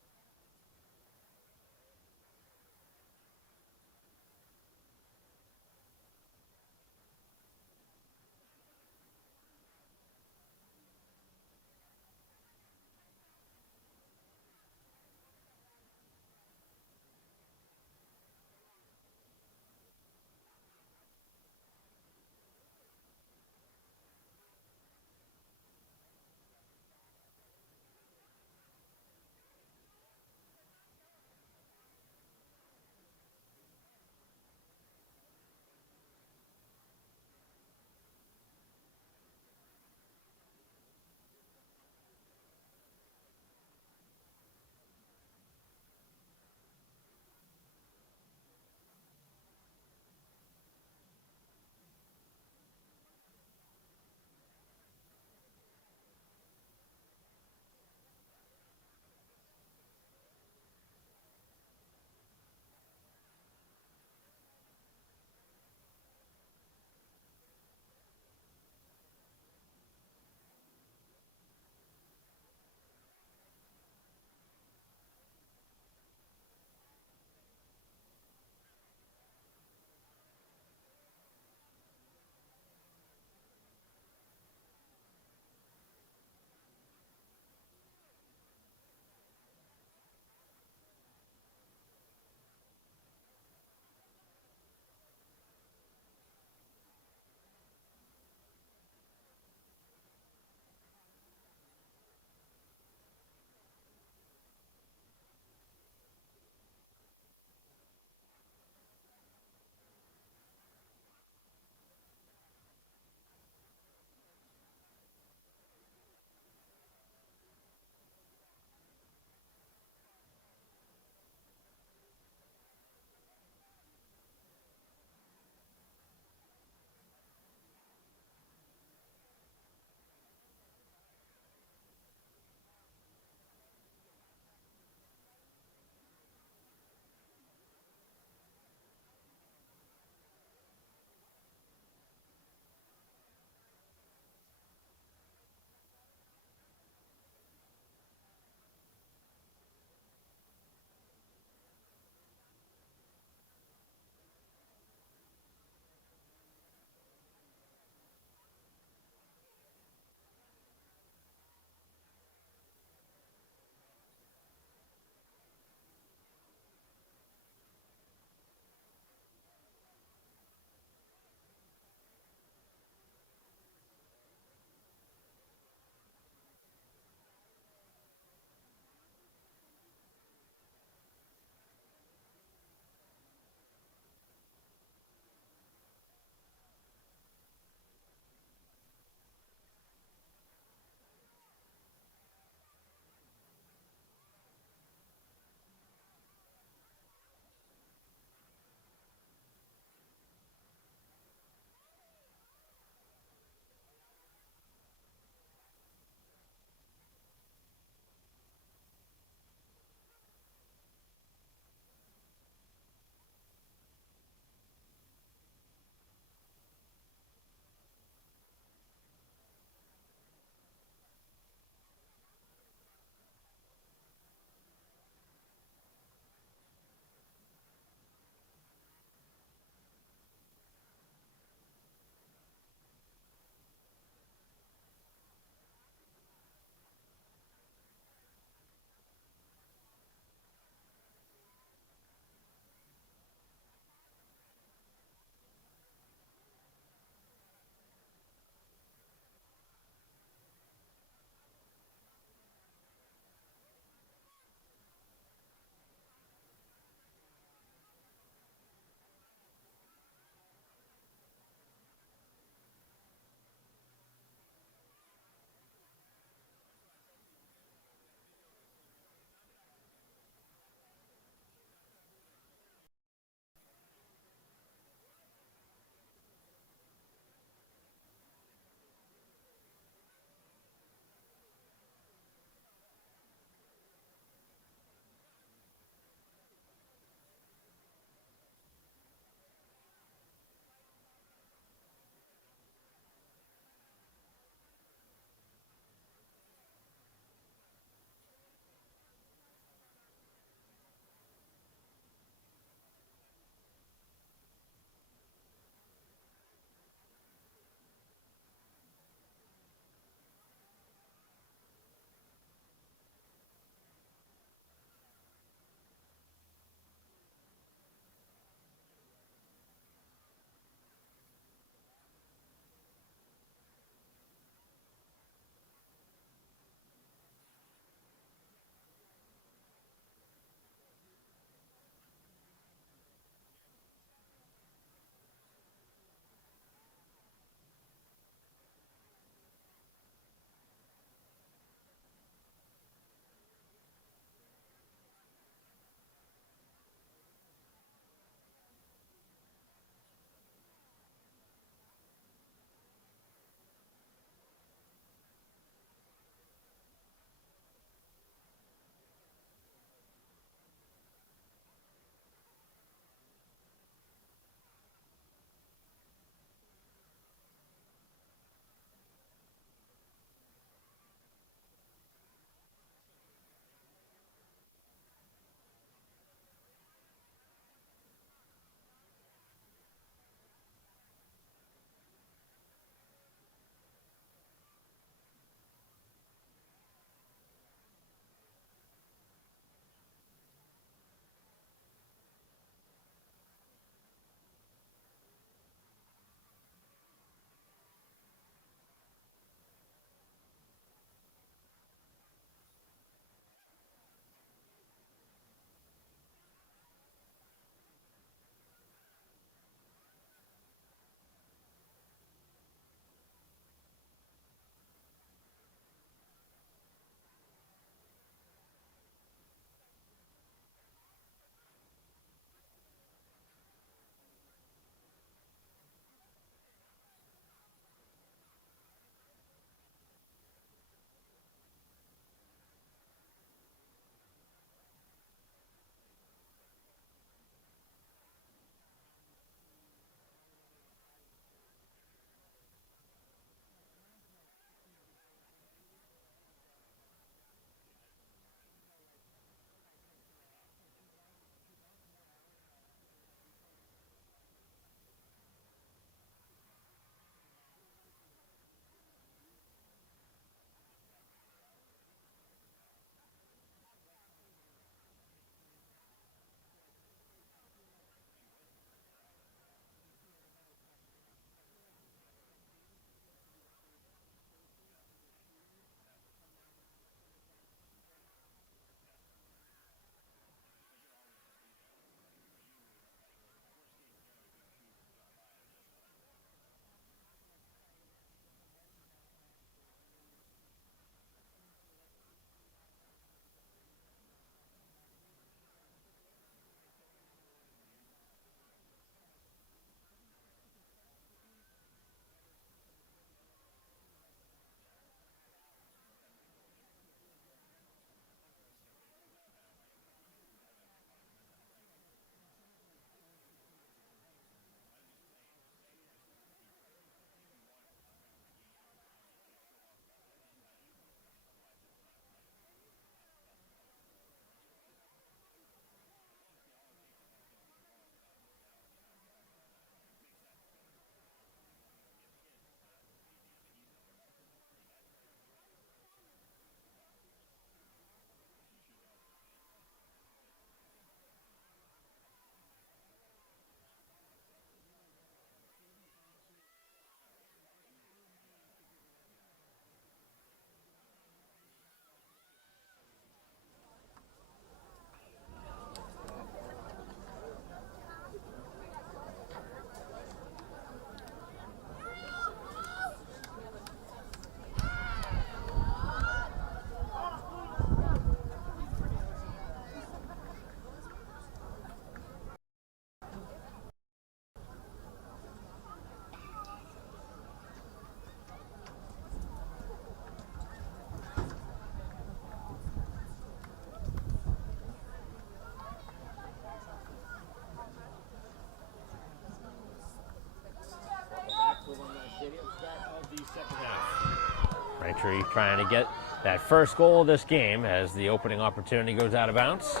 Braintree trying to get that first goal of this game as the opening opportunity goes out of bounds.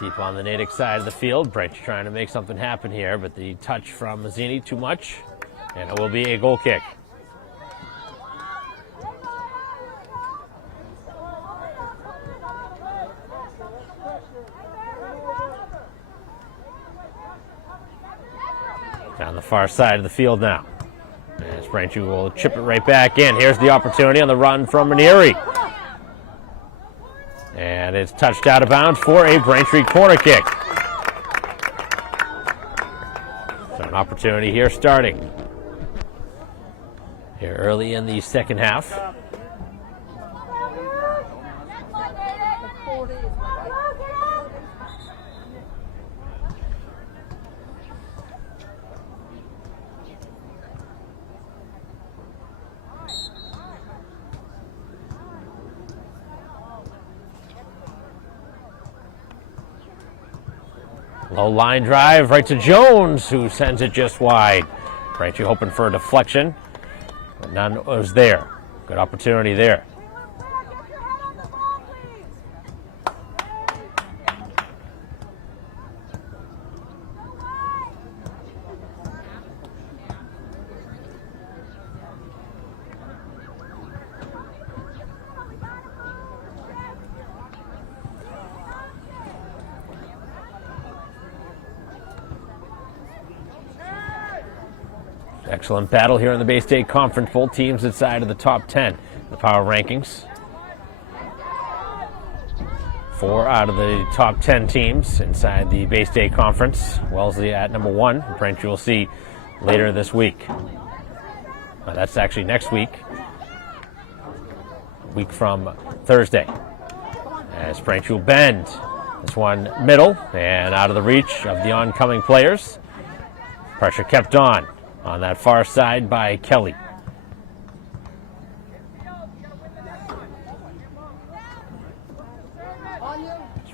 Deep on the Natick side of the field. Braintree trying to make something happen here, but the touch from Mazzini too much, and it will be a goal kick. Down the far side of the field now. As Braintree will chip it right back in. Here's the opportunity on the run from Ranieri. And it's touched out of bounds for a Braintree corner kick. So an opportunity here starting here early in the second half. Low line drive right to Jones, who sends it just wide. Braintree hoping for a deflection, but none was there. Good opportunity there. Excellent battle here in the Bay State Conference. Both teams inside of the top 10, the power rankings. 4 out of the top 10 teams inside the Bay State Conference. Wellesley at number 1. Braintree will see later this week. That's actually next week. A week from Thursday. As Braintree will bend. This one middle and out of the reach of the oncoming players. Pressure kept on that far side by Kelly.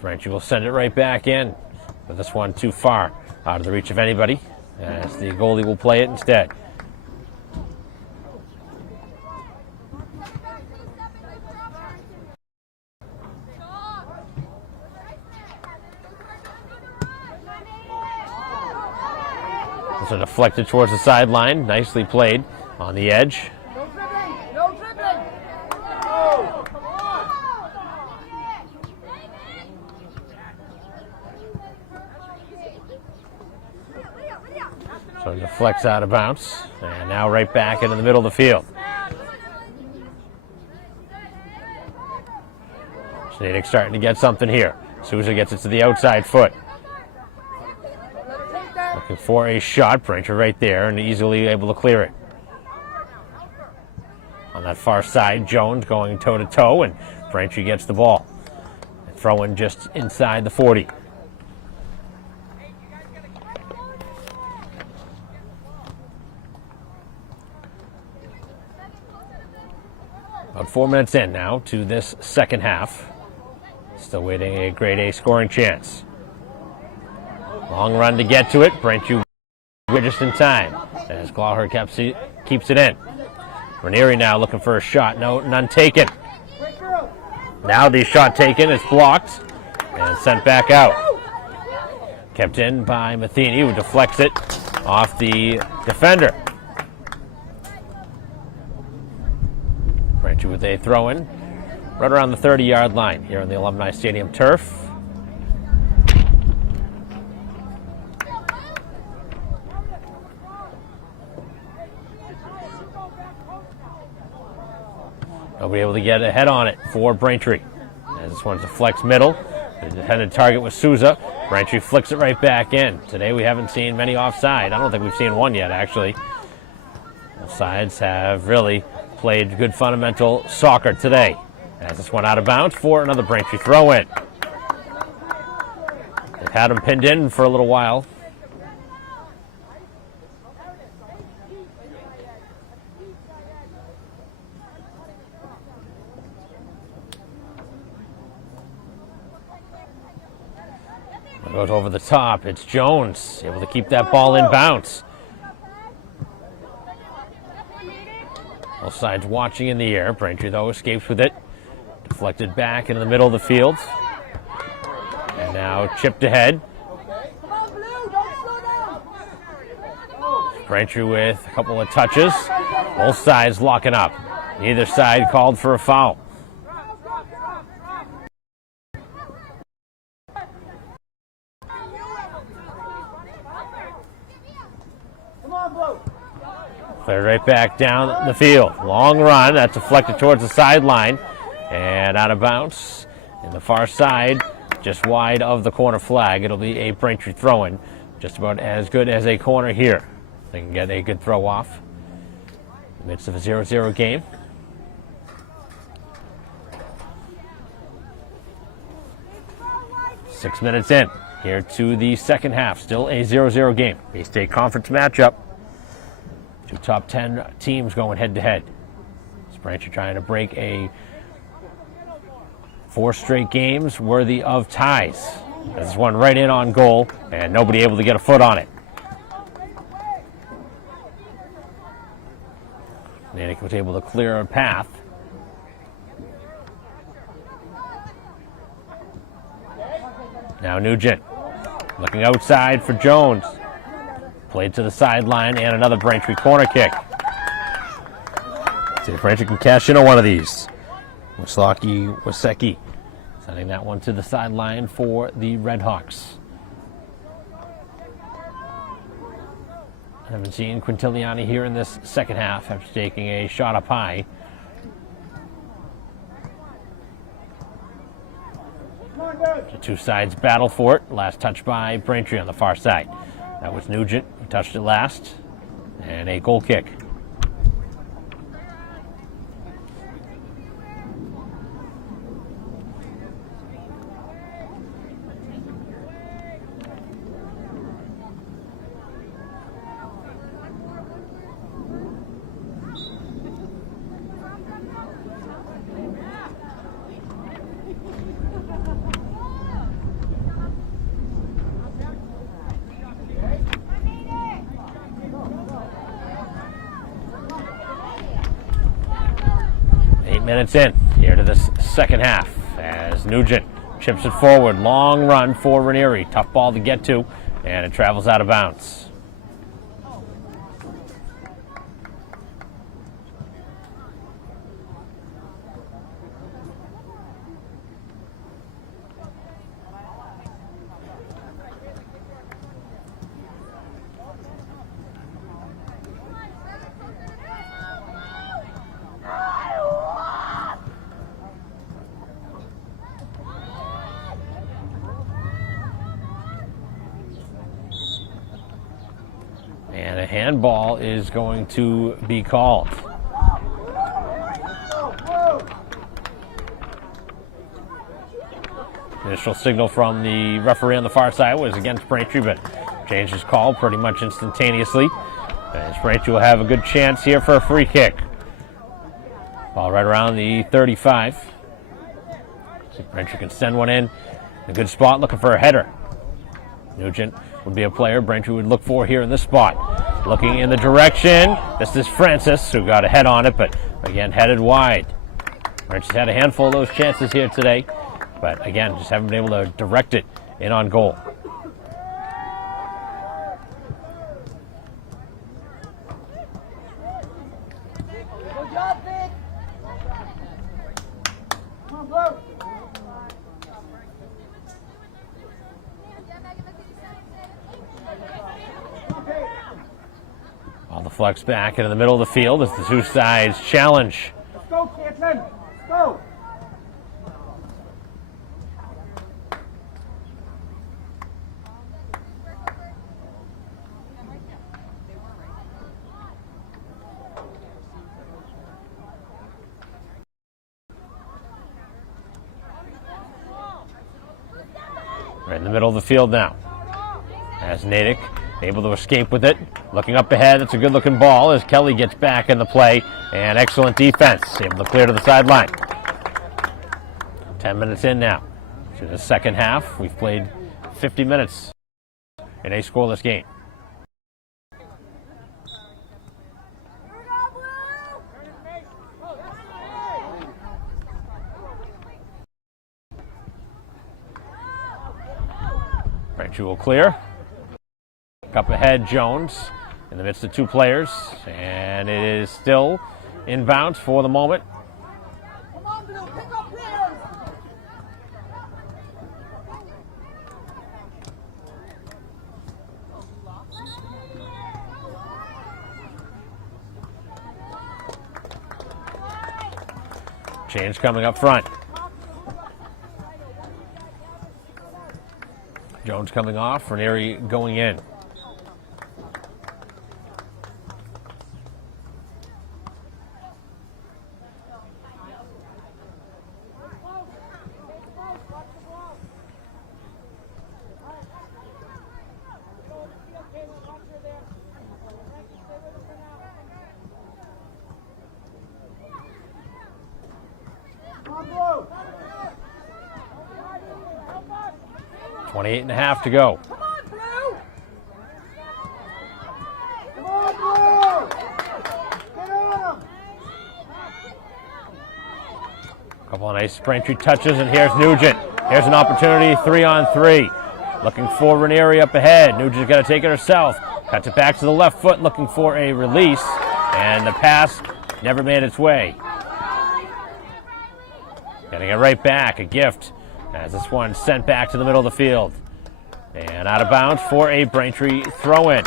Braintree will send it right back in, but this one too far out of the reach of anybody, as the goalie will play it instead. So deflected towards the sideline. Nicely played on the edge. No dribbling! No dribbling! Oh, come on! So deflects out of bounds. And now right back into the middle of the field. Natick starting to get something here. Souza gets it to the outside foot. Looking for a shot. Braintree right there and easily able to clear it. On that far side, Jones going toe-to-toe, and Braintree gets the ball. Throwing just inside the 40. About 4 minutes in now to this second half. Still waiting a grade A scoring chance. Long run to get to it. Braintree just in time as Glauher keeps it in. Ranieri now looking for a shot. None taken. Now the shot taken. It's blocked and sent back out. Kept in by Matheny, who deflects it off the defender. Braintree with a throw-in right around the 30-yard line here on the Alumni Stadium turf. Nobody able to get ahead on it for Braintree. As this one's a flex middle. The intended target was Souza. Braintree flicks it right back in. Today we haven't seen many offside. I don't think we've seen one yet, actually. Both sides have really played good fundamental soccer today. As this one out of bounds for another Braintree throw-in. They've had him pinned in for a little while. Goes over the top. It's Jones able to keep that ball in bounds. Both sides watching in the air. Braintree, though, escapes with it. Deflected back into the middle of the field. And now chipped ahead. Braintree with a couple of touches. Both sides locking up. Neither side called for a foul. Cleared right back down the field. Long run. That's deflected towards the sideline. And out of bounds. In the far side, just wide of the corner flag. It'll be a Braintree throw-in. Just about as good as a corner here. They can get a good throw off. In the midst of a 0-0 game. Six minutes in. Here to the second half. Still a 0-0 game. Bay-State Conference matchup. Two top 10 teams going head-to-head. Braintree trying to break a 4 straight games worthy of ties. This one right in on goal, and nobody able to get a foot on it. Natick was able to clear a path. Now Nugent looking outside for Jones. Played to the sideline, and another Braintree corner kick. See if Braintree can cash in on one of these. Wasecki sending that one to the sideline for the Redhawks. I haven't seen Quintiliani here in this second half after taking a shot up high. The two sides battle for it. Last touch by Braintree on the far side. That was Nugent who touched it last. And a goal kick. Minutes in here to this second half as Nugent chips it forward. Long run for Ranieri. Tough ball to get to, and it travels out of bounds. And a handball is going to be called. Initial signal from the referee on the far side was against Braintree, but changed his call pretty much instantaneously. As Braintree will have a good chance here for a free kick. Ball right around the 35. See if Braintree can send one in. A good spot, looking for a header. Nugent would be a player Braintree would look for here in this spot. Looking in the direction. This is Francis, who got a head on it, but again, headed wide. Brantree's had a handful of those chances here today, but again, just haven't been able to direct it in on goal. Good job, Vic. Come on, bro. All the flex back into the middle of the field as the two sides challenge. Let's go, Caitlin. Let's go. Right in the middle of the field now. As Natick able to escape with it. Looking up ahead, it's a good looking ball as Kelly gets back in the play, and excellent defense, able to clear to the sideline. 10 minutes in now to the second half. We've played 50 minutes in a scoreless game. Braintree will clear. Up ahead, Jones in the midst of two players, and it is still inbounds for the moment. Come on, Blue, pick up players. Change coming up front. Jones coming off, Ranieri going in. Come on, Blue. 28 and a half to go. Come on, Blue. Come on, Blue. Get on him. A couple of nice Braintree touches, and here's Nugent. Here's an opportunity, 3-on-3. Looking for Ranieri up ahead. Nugent's got to take it herself. Cuts it back to the left foot, looking for a release, and the pass never made its way. Getting it right back, a gift, as this one sent back to the middle of the field. And out of bounds for a Braintree throw-in.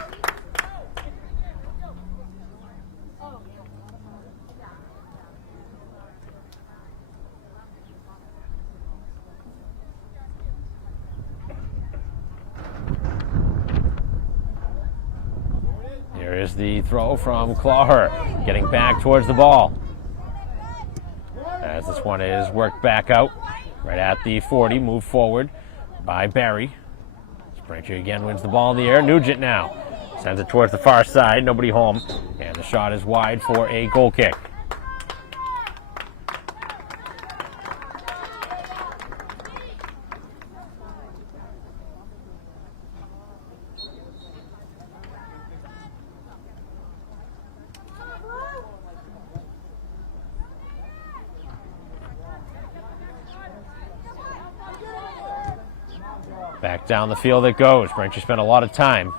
Here is the throw from Clawher, getting back towards the ball. As this one is worked back out, right at the 40, moved forward by Barry. Braintree again wins the ball in the air. Nugent now sends it towards the far side, nobody home, and the shot is wide for a goal kick. Back down the field it goes. Braintree spent a lot of time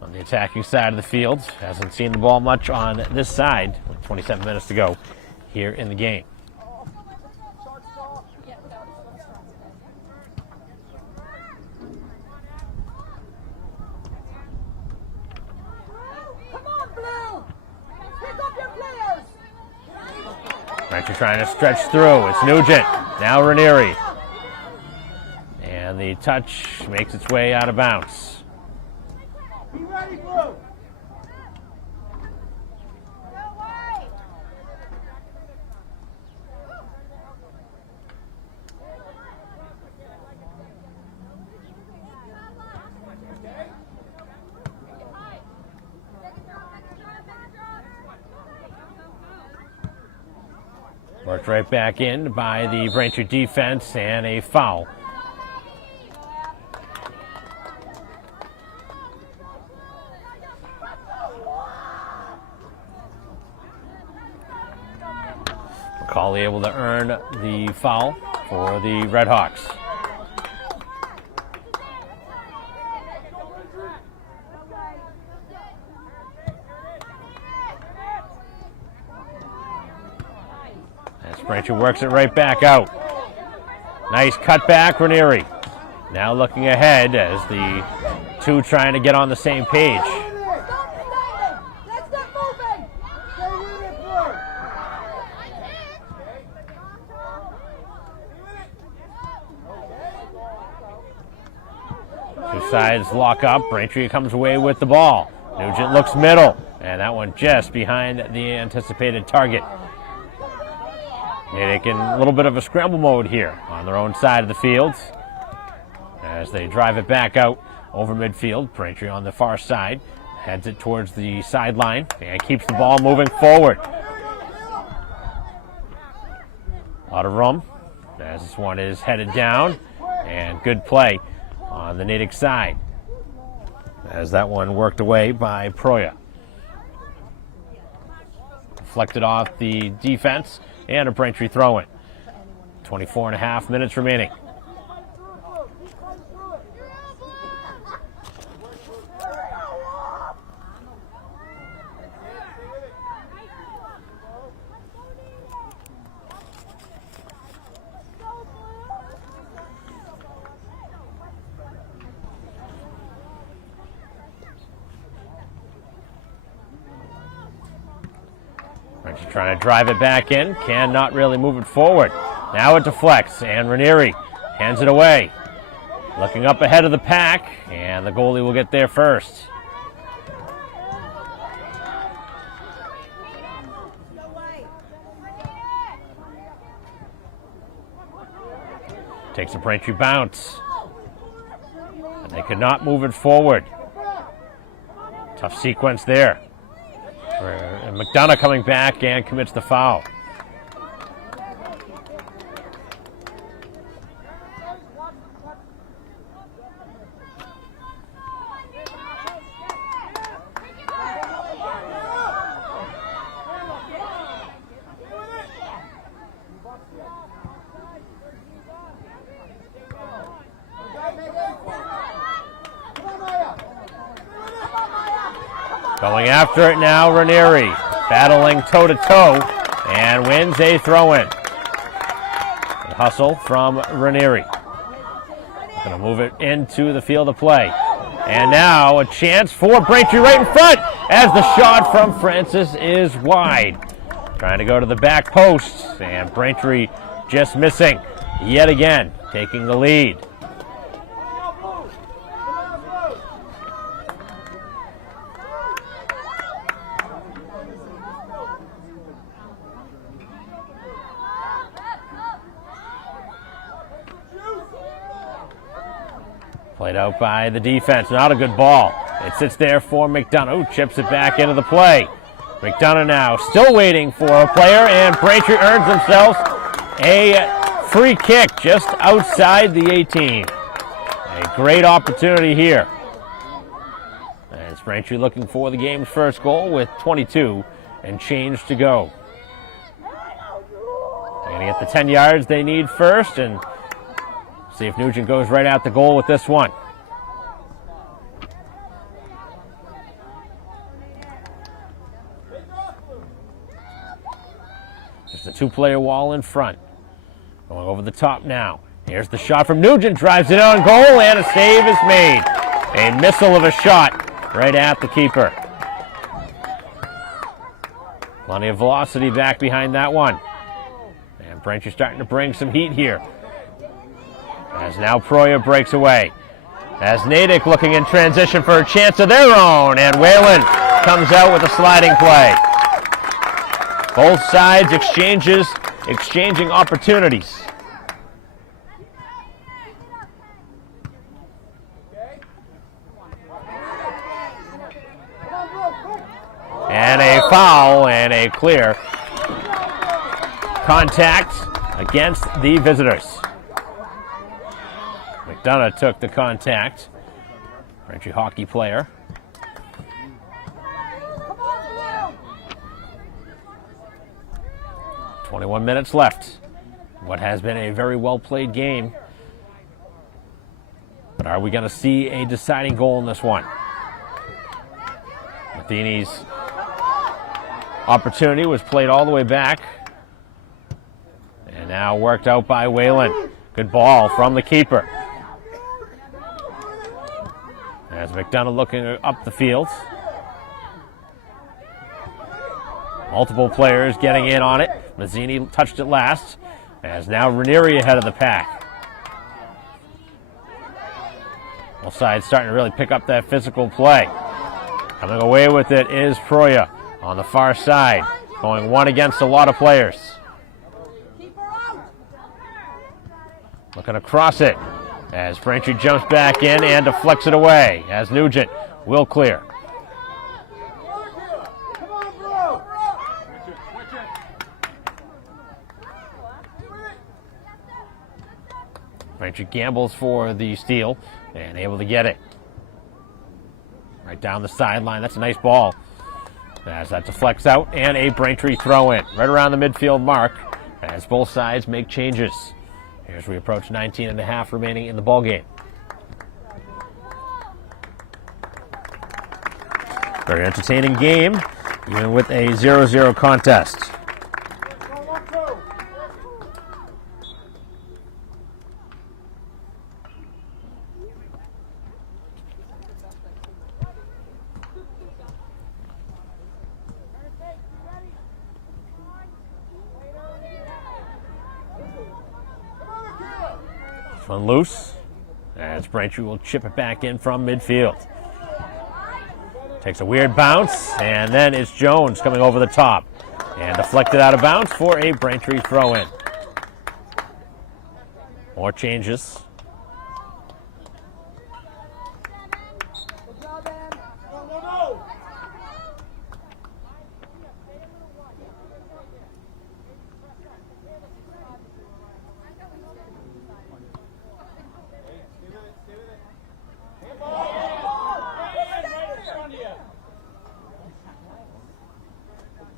on the attacking side of the field. Hasn't seen the ball much on this side with 27 minutes to go here in the game. Come on, Blue. Pick up your players. Braintree trying to stretch through. It's Nugent. Now Ranieri. And the touch makes its way out of bounds. Be ready, Blue. Worked right back in by the Braintree defense, and a foul. McCauley able to earn the foul for the Red Hawks. As Braintree works it right back out. Nice cut back, Ranieri. Now looking ahead as the two trying to get on the same page. Let's get moving. Stay with it, Blue. Two sides lock up. Braintree comes away with the ball. Nugent looks middle, and that one just behind the anticipated target. Natick in a little bit of a scramble mode here on their own side of the field as they drive it back out over midfield. Braintree on the far side heads it towards the sideline and keeps the ball moving forward. A lot of room as this one is headed down, And good play on the Natick side, as that one worked away by Proya. Deflected off the defense, and a Braintree throw-in. 24.5 minutes remaining. Braintree trying to drive it back in, cannot really move it forward. Now it deflects, and Ranieri hands it away. Looking up ahead of the pack, and the goalie will get there first. Takes a Braintree bounce, and they could not move it forward. Tough sequence there. And McDonough coming back and commits the foul. Going after it now, Ranieri, battling toe-to-toe, and wins a throw-in. A hustle from Ranieri. Going to move it into the field of play. And now a chance for Braintree right in front, as the shot from Francis is wide. Trying to go to the back post, and Braintree just missing yet again, taking the lead. Played out by the defense. Not a good ball. It sits there for McDonough, who chips it back into the play. McDonough now still waiting for a player, and Braintree earns themselves a free kick just outside the 18. A great opportunity here. As Braintree looking for the game's first goal with 22 and change to go. They're going to get the 10 yards they need first, and see if Nugent goes right at the goal with this one. Just a two-player wall in front. Going over the top now. Here's the shot from Nugent. Drives it on goal, and a save is made. A missile of a shot right at the keeper. Plenty of velocity back behind that one. And Braintree starting to bring some heat here. As now Proya breaks away. As Natick looking in transition for a chance of their own. And Whalen comes out with a sliding play. Both sides exchanging opportunities. And a foul and a clear contact against the visitors. McDonough took the contact. Braintree hockey player. "21 minutes left. What has been a very well-played game. But are we going to see a deciding goal in this one? Matheny's opportunity was played all the way back. And now worked out by Whalen. Good ball from the keeper. As McDonough looking up the field. Multiple players getting in on it. Mazzini touched it last. As now Ranieri ahead of the pack. Both sides starting to really pick up that physical play. Coming away with it is Proya on the far side. Going one against a lot of players. Looking across it. As Braintree jumps back in and deflects it away. As Nugent will clear. Braintree gambles for the steal and able to get it. Right down the sideline. That's a nice ball. As that deflects out, and a Braintree throw-in right around the midfield mark as both sides make changes. Here's we approach 19 and a half remaining in the ball game. Very entertaining game, even with a 0-0 contest. This one loose, as Braintree will chip it back in from midfield. Takes a weird bounce, and then it's Jones coming over the top. And deflected out of bounds for a Braintree throw-in. More changes.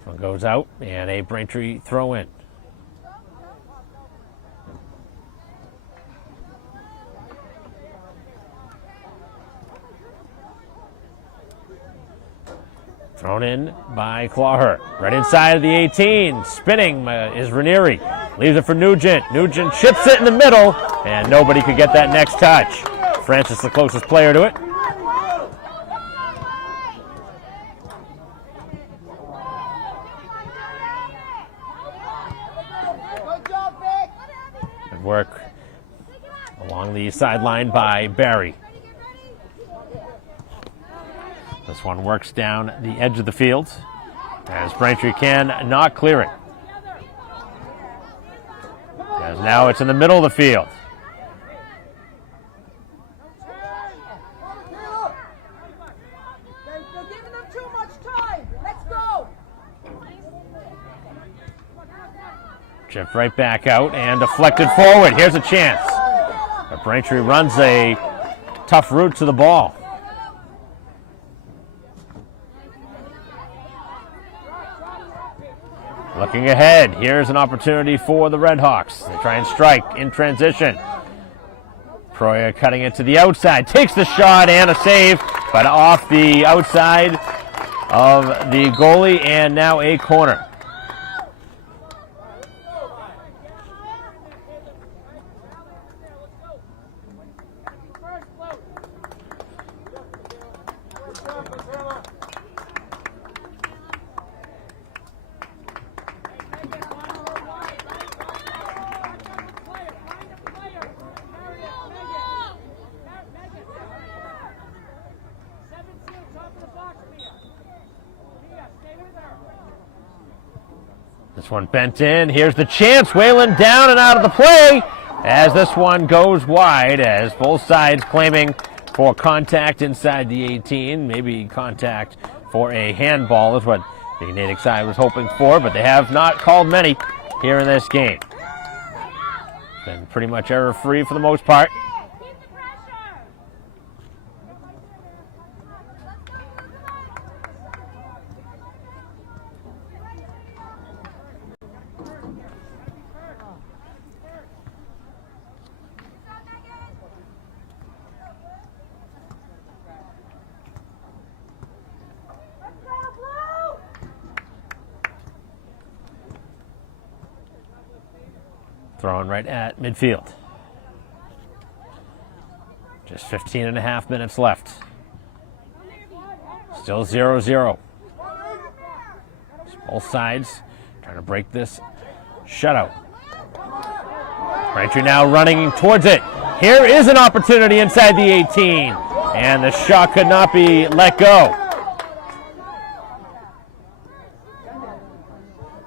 One goes out, and a Braintree throw-in. Thrown in by Clawhurt. Right inside of the 18. Spinning is Ranieri. Leaves it for Nugent. Nugent chips it in the middle, and nobody could get that next touch. Francis, the closest player to it. Good work along the sideline by Barry. This one works down the edge of the field as Braintree can not clear it. As now it's in the middle of the field. They're giving them too much time. Let's go. Chipped right back out and deflected forward. Here's a chance. But Braintree runs a tough route to the ball. Looking ahead, here's an opportunity for the Redhawks. They try and strike in transition. Proya cutting it to the outside, takes the shot and a save, but off the outside of the goalie, and now a corner. This one bent in. Here's the chance. Whalen down and out of the play as this one goes wide, as both sides claiming for contact inside the 18. Maybe contact for a handball is what the Natick side was hoping for, but they have not called many here in this game. Been pretty much error-free for the most part. Thrown right at midfield. Just 15 and a half minutes left. Still 0-0. Both sides trying to break this shutout. Braintree now running towards it. Here is an opportunity inside the 18. And the shot could not be let go.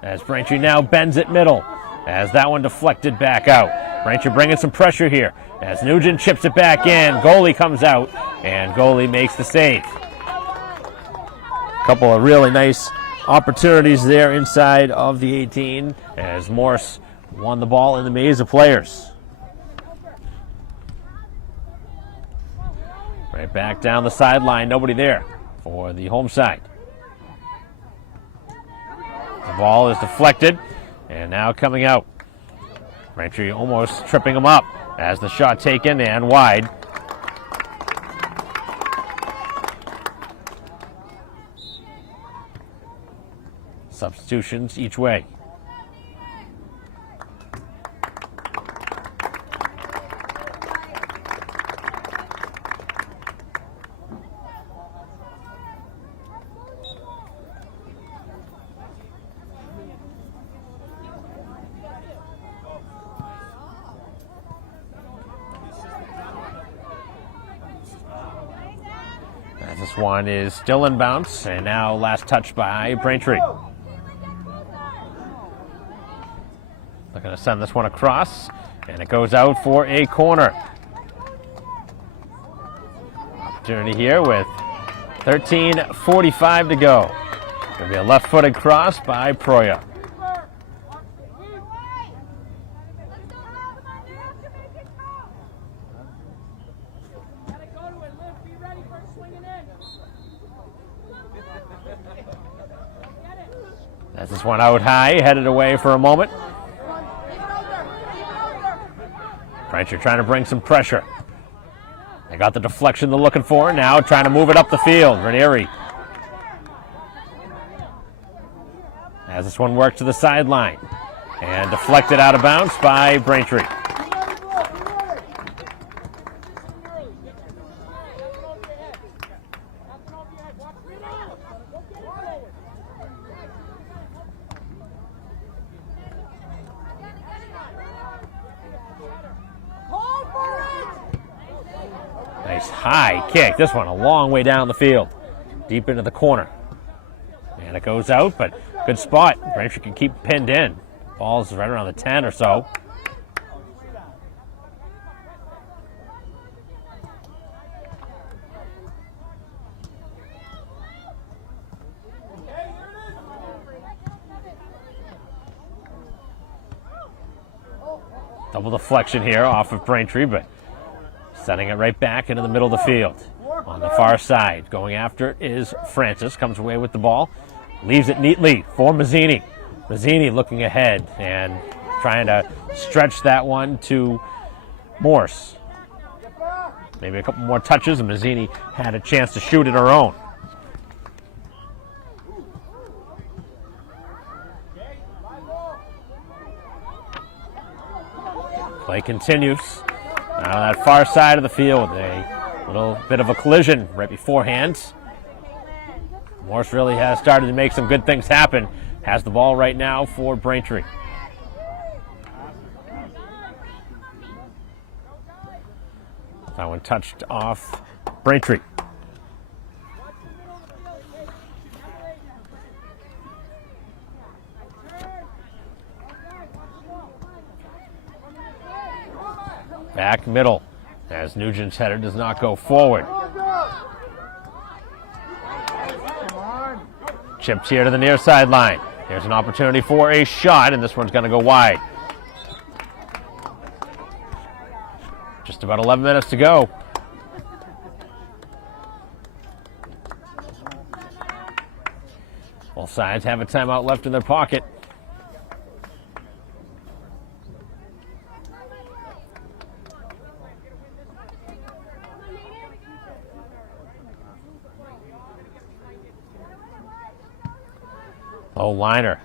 As Braintree now bends it middle. As that one deflected back out. Braintree bringing some pressure here. As Nugent chips it back in. Goalie comes out. And goalie makes the save. A couple of really nice opportunities there inside of the 18. As Morse won the ball in the maze of players. Right back down the sideline. Nobody there for the home side. The ball is deflected and now coming out. Braintree almost tripping him up as the shot taken and wide. Substitutions each way. As this one is still in bounce, and now last touch by Braintree. Looking to send this one across, and it goes out for a corner. Opportunity here with 13:45 to go. Going to be a left-footed cross by Proya. As this one out high, headed away for a moment. Braintree trying to bring some pressure. They got the deflection they're looking for. Now trying to move it up the field. Ranieri. As this one worked to the sideline. And deflected out of bounds by Braintree. Nice high kick. This one a long way down the field. Deep into the corner. And it goes out, but good spot. Braintree can keep pinned in. Ball's right around the 10 or so. Double deflection here off of Braintree, but sending it right back into the middle of the field. On the far side, going after it is Francis. Comes away with the ball. Leaves it neatly for Mazzini. Mazzini looking ahead and trying to stretch that one to Morse. Maybe a couple more touches, and Mazzini had a chance to shoot it her own. Play continues. Now on that far side of the field, a little bit of a collision right beforehand. Morse really has started to make some good things happen. Has the ball right now for Braintree. That one touched off Braintree. Back middle as Nugent's header does not go forward. Chipped here to the near sideline. Here's an opportunity for a shot, and this one's going to go wide. Just about 11 minutes to go. Both sides have a timeout left in their pocket. Low liner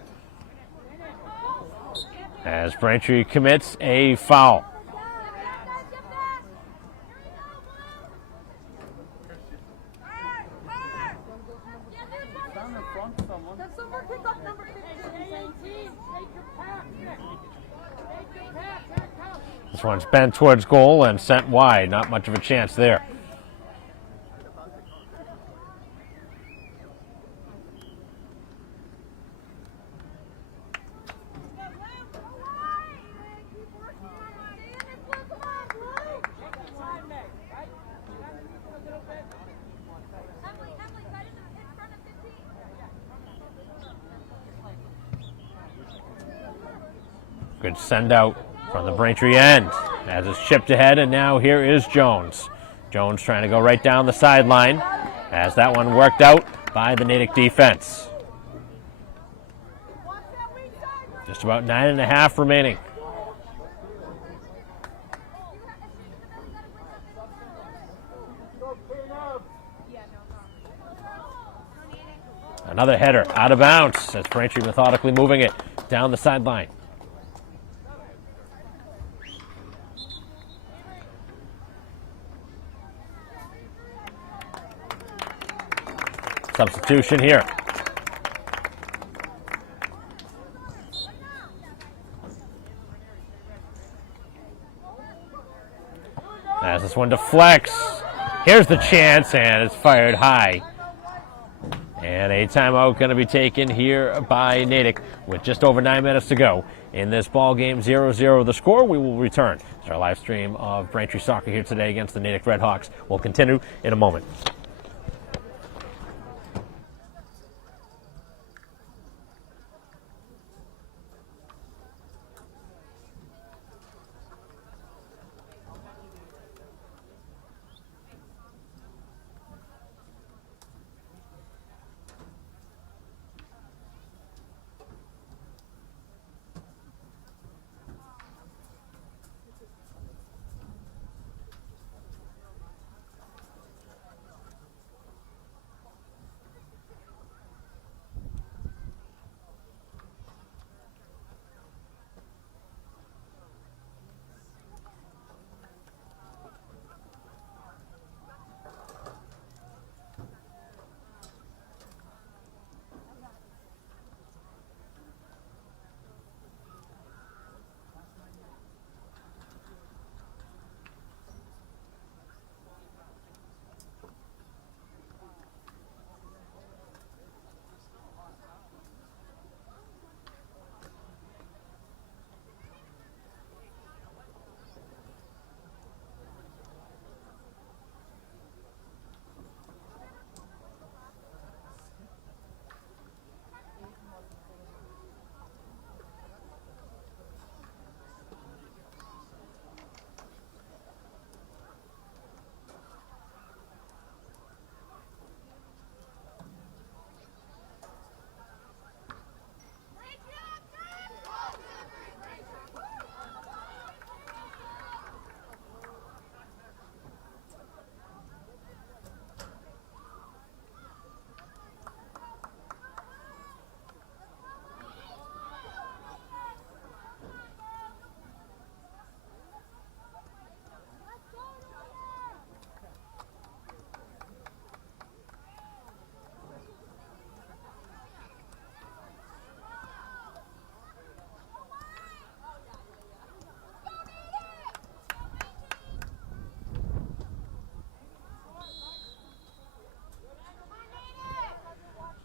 as Braintree commits a foul. This one's bent towards goal and sent wide. Not much of a chance there. Good send out from the Braintree end as it's chipped ahead, and now here is Jones. Jones trying to go right down the sideline as that one worked out by the Natick defense. Just about 9.5 remaining. Another header out of bounds as Braintree methodically moving it down the sideline. Substitution here. As this one deflects, here's the chance, and it's fired high. And a timeout going to be taken here by Natick with just over 9 minutes to go in this ball game. 0-0 the score. We will return to our live stream of Braintree soccer here today against the Natick Redhawks. We'll continue in a moment.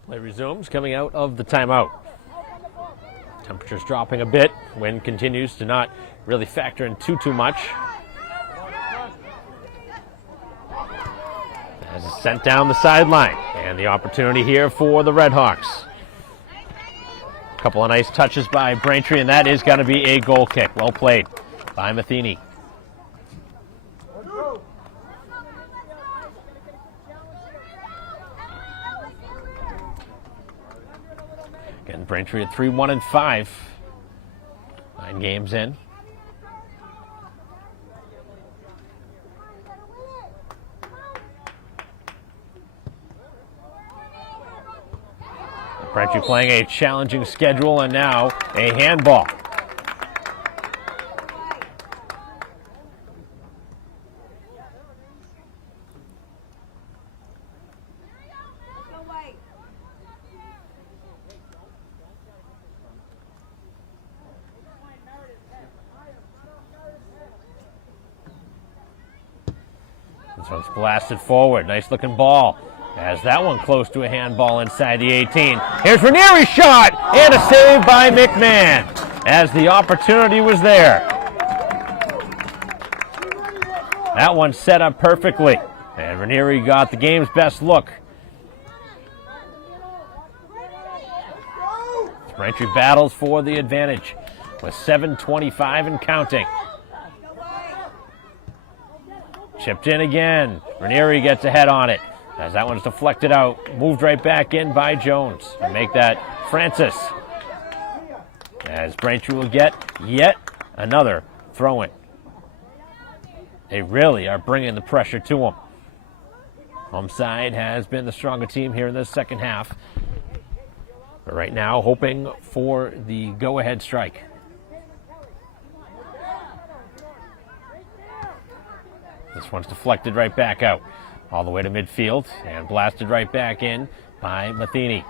Play resumes coming out of the timeout. Temperatures dropping a bit. Wind continues to not really factor in too much. As it's sent down the sideline. And the opportunity here for the Redhawks. A couple of nice touches by Braintree, and that is going to be a goal kick. Well played by Matheny. Again, Braintree at 3-1-5. 9 games in. Braintree playing a challenging schedule, and now a handball. This one's blasted forward. Nice looking ball. As that one close to a handball inside the 18. Here's Ranieri's shot, and a save by McMahon as the opportunity was there. That one set up perfectly, and Ranieri got the game's best look. Braintree battles for the advantage with 7:25 and counting. Chipped in again. Ranieri gets ahead on it. As that one's deflected out, moved right back in by Jones. To make that Francis. As Braintree will get yet another throw-in. They really are bringing the pressure to them. Home side has been the stronger team here in this second half. But right now, hoping for the go-ahead strike. This one's deflected right back out. All the way to midfield and blasted right back in by Matheny.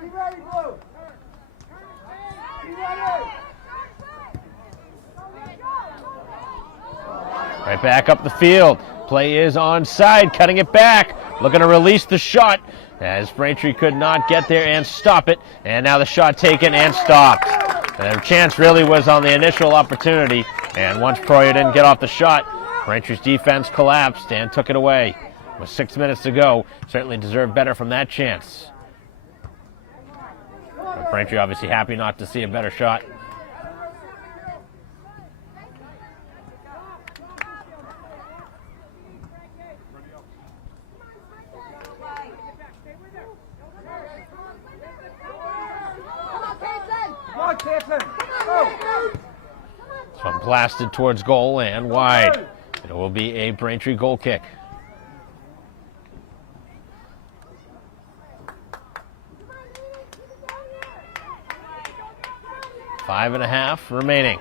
Be ready, Blue. Be ready. Right back up the field. Play is onside, cutting it back. Looking to release the shot as Braintree could not get there and stop it. And now the shot taken and stopped. Their chance really was on the initial opportunity. And once Proyer didn't get off the shot, Braintree's defense collapsed and took it away. With 6 minutes to go, certainly deserved better from that chance. But Braintree obviously happy not to see a better shot. So blasted towards goal and wide. It will be a Braintree goal kick. Five and a half remaining.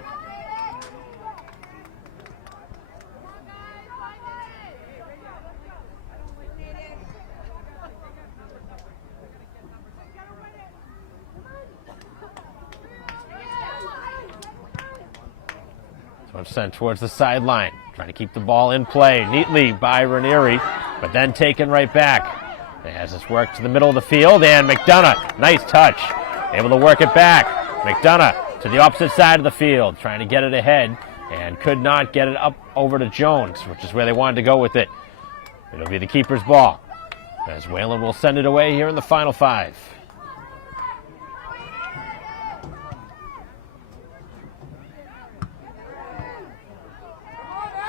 Sent towards the sideline, trying to keep the ball in play neatly by Ranieri, but then taken right back. As it's worked to the middle of the field, and McDonough, nice touch, able to work it back. McDonough to the opposite side of the field, trying to get it ahead, and could not get it up over to Jones, which is where they wanted to go with it. It'll be the keeper's ball, as Whalen will send it away here in the final 5.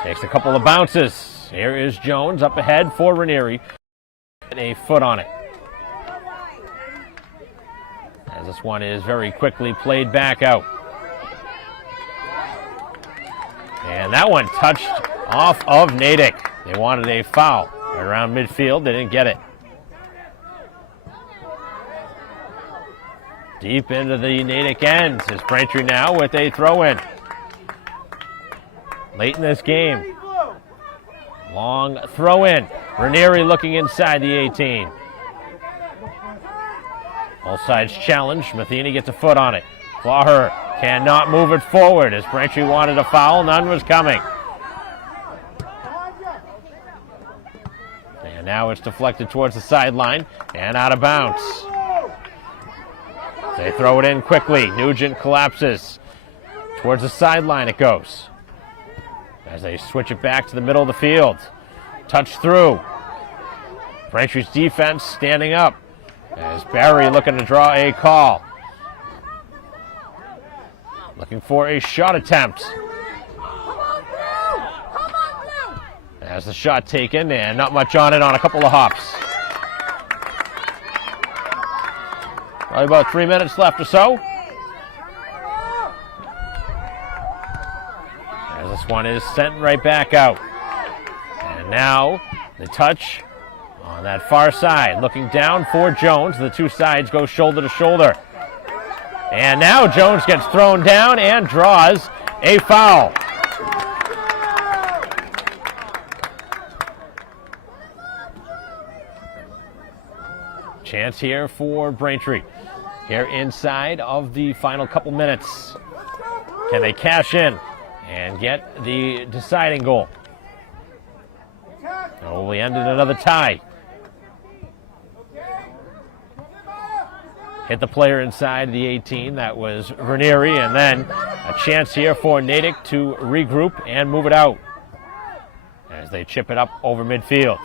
Takes a couple of bounces. Here is Jones up ahead for Ranieri. And a foot on it. As this one is very quickly played back out. And that one touched off of Natick. They wanted a foul right around midfield. They didn't get it. Deep into the Natick ends is Braintree now with a throw-in. Late in this game. Long throw-in. Ranieri looking inside the 18. All sides challenge. Matheny gets a foot on it. Clawher cannot move it forward as Braintree wanted a foul. None was coming. And now it's deflected towards the sideline and out of bounds. They throw it in quickly. Nugent collapses. Towards the sideline it goes. As they switch it back to the middle of the field. Touch through. Braintree's defense standing up. As Barry looking to draw a call. Looking for a shot attempt. As the shot taken and not much on it on a couple of hops. Probably about 3 minutes left or so. This one is sent right back out. And now the touch on that far side. Looking down for Jones. The two sides go shoulder to shoulder. And now Jones gets thrown down and draws a foul. Chance here for Braintree. Here inside of the final couple minutes. Can they cash in and get the deciding goal? Oh, we ended another tie. Hit the player inside the 18. That was Ranieri. And then a chance here for Natick to regroup and move it out as they chip it up over midfield.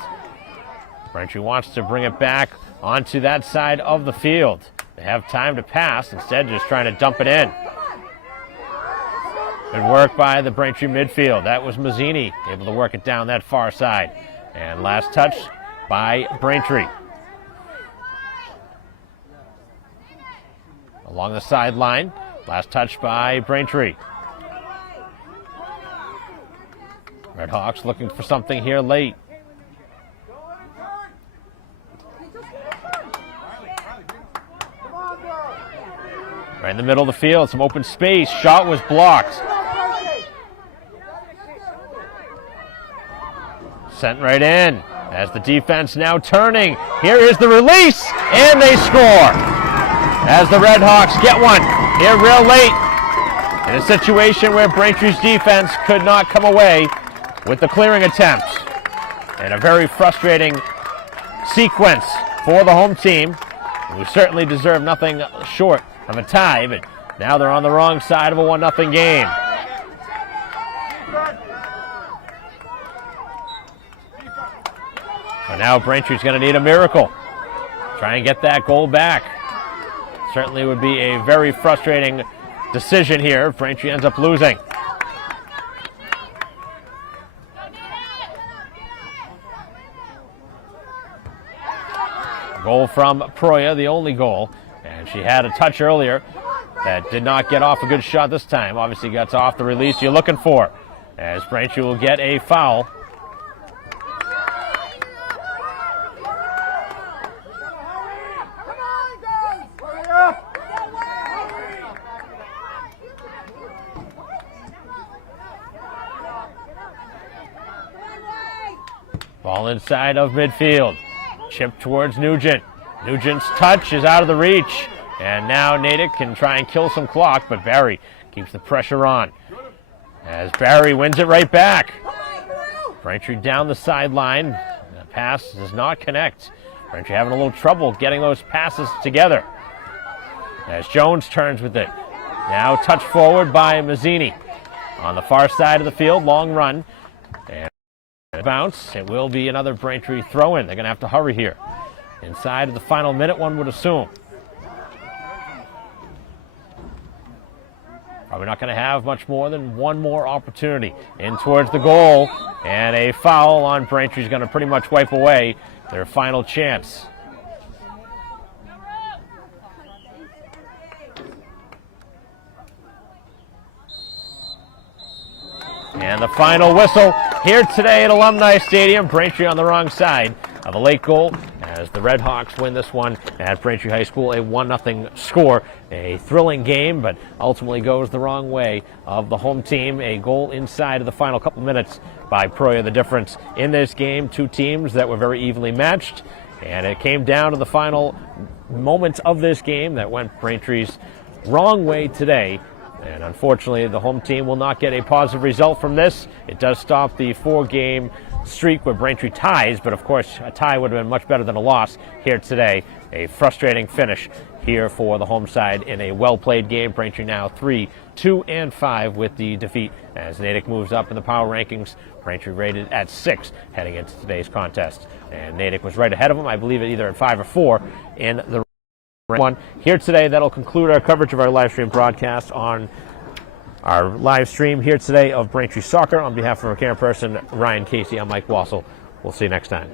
Braintree wants to bring it back onto that side of the field. They have time to pass. Instead, just trying to dump it in. Good work by the Braintree midfield. That was Mazzini able to work it down that far side. And last touch by Braintree. Along the sideline, last touch by Braintree. Redhawks looking for something here late. Right in the middle of the field, some open space. Shot was blocked. Sent right in as the defense now turning. Here is the release, and they score. As the Redhawks get one here real late in a situation where Braintree's defense could not come away with the clearing attempts. And a very frustrating sequence for the home team, who certainly deserve nothing short of a tie, but now they're on the wrong side of a 1-0 game. And now Braintree's going to need a miracle. Try and get that goal back. Certainly would be a very frustrating decision here if Braintree ends up losing. Goal from Proya, the only goal. And she had a touch earlier that did not get off a good shot this time. Obviously gets off the release you're looking for, as Braintree will get a foul. Ball inside of midfield. Chip towards Nugent. Nugent's touch is out of the reach. And now Natick can try and kill some clock, but Barry keeps the pressure on. As Barry wins it right back. Braintree down the sideline. The pass does not connect. Braintree having a little trouble getting those passes together. As Jones turns with it. Now touch forward by Mazzini. On the far side of the field, long run. And bounce. It will be another Braintree throw-in. They're going to have to hurry here. Inside of the final minute, one would assume. Probably not going to have much more than one more opportunity. In towards the goal, and a foul on Braintree is going to pretty much wipe away their final chance. And the final whistle here today at Alumni Stadium. Braintree on the wrong side of a late goal as the Redhawks win this one at Braintree High School, a 1-0 score. A thrilling game, but ultimately goes the wrong way of the home team. A goal inside of the final couple minutes by Proya. The difference in this game, two teams that were very evenly matched, and it came down to the final moments of this game that went Braintree's wrong way today. And unfortunately, the home team will not get a positive result from this. It does stop the 4-game streak where Braintree ties, but of course, a tie would have been much better than a loss here today. A frustrating finish here for the home side in a well-played game. Braintree now 3-2-5 with the defeat as Natick moves up in the power rankings. Braintree rated at 6 heading into today's contest. And Natick was right ahead of them, I believe, either at 5 or 4 in the one here today. That'll conclude our coverage of our live stream broadcast on our live stream here today of Braintree Soccer. On behalf of our camera person Ryan Casey, I'm Mike Wassel. We'll see you next time.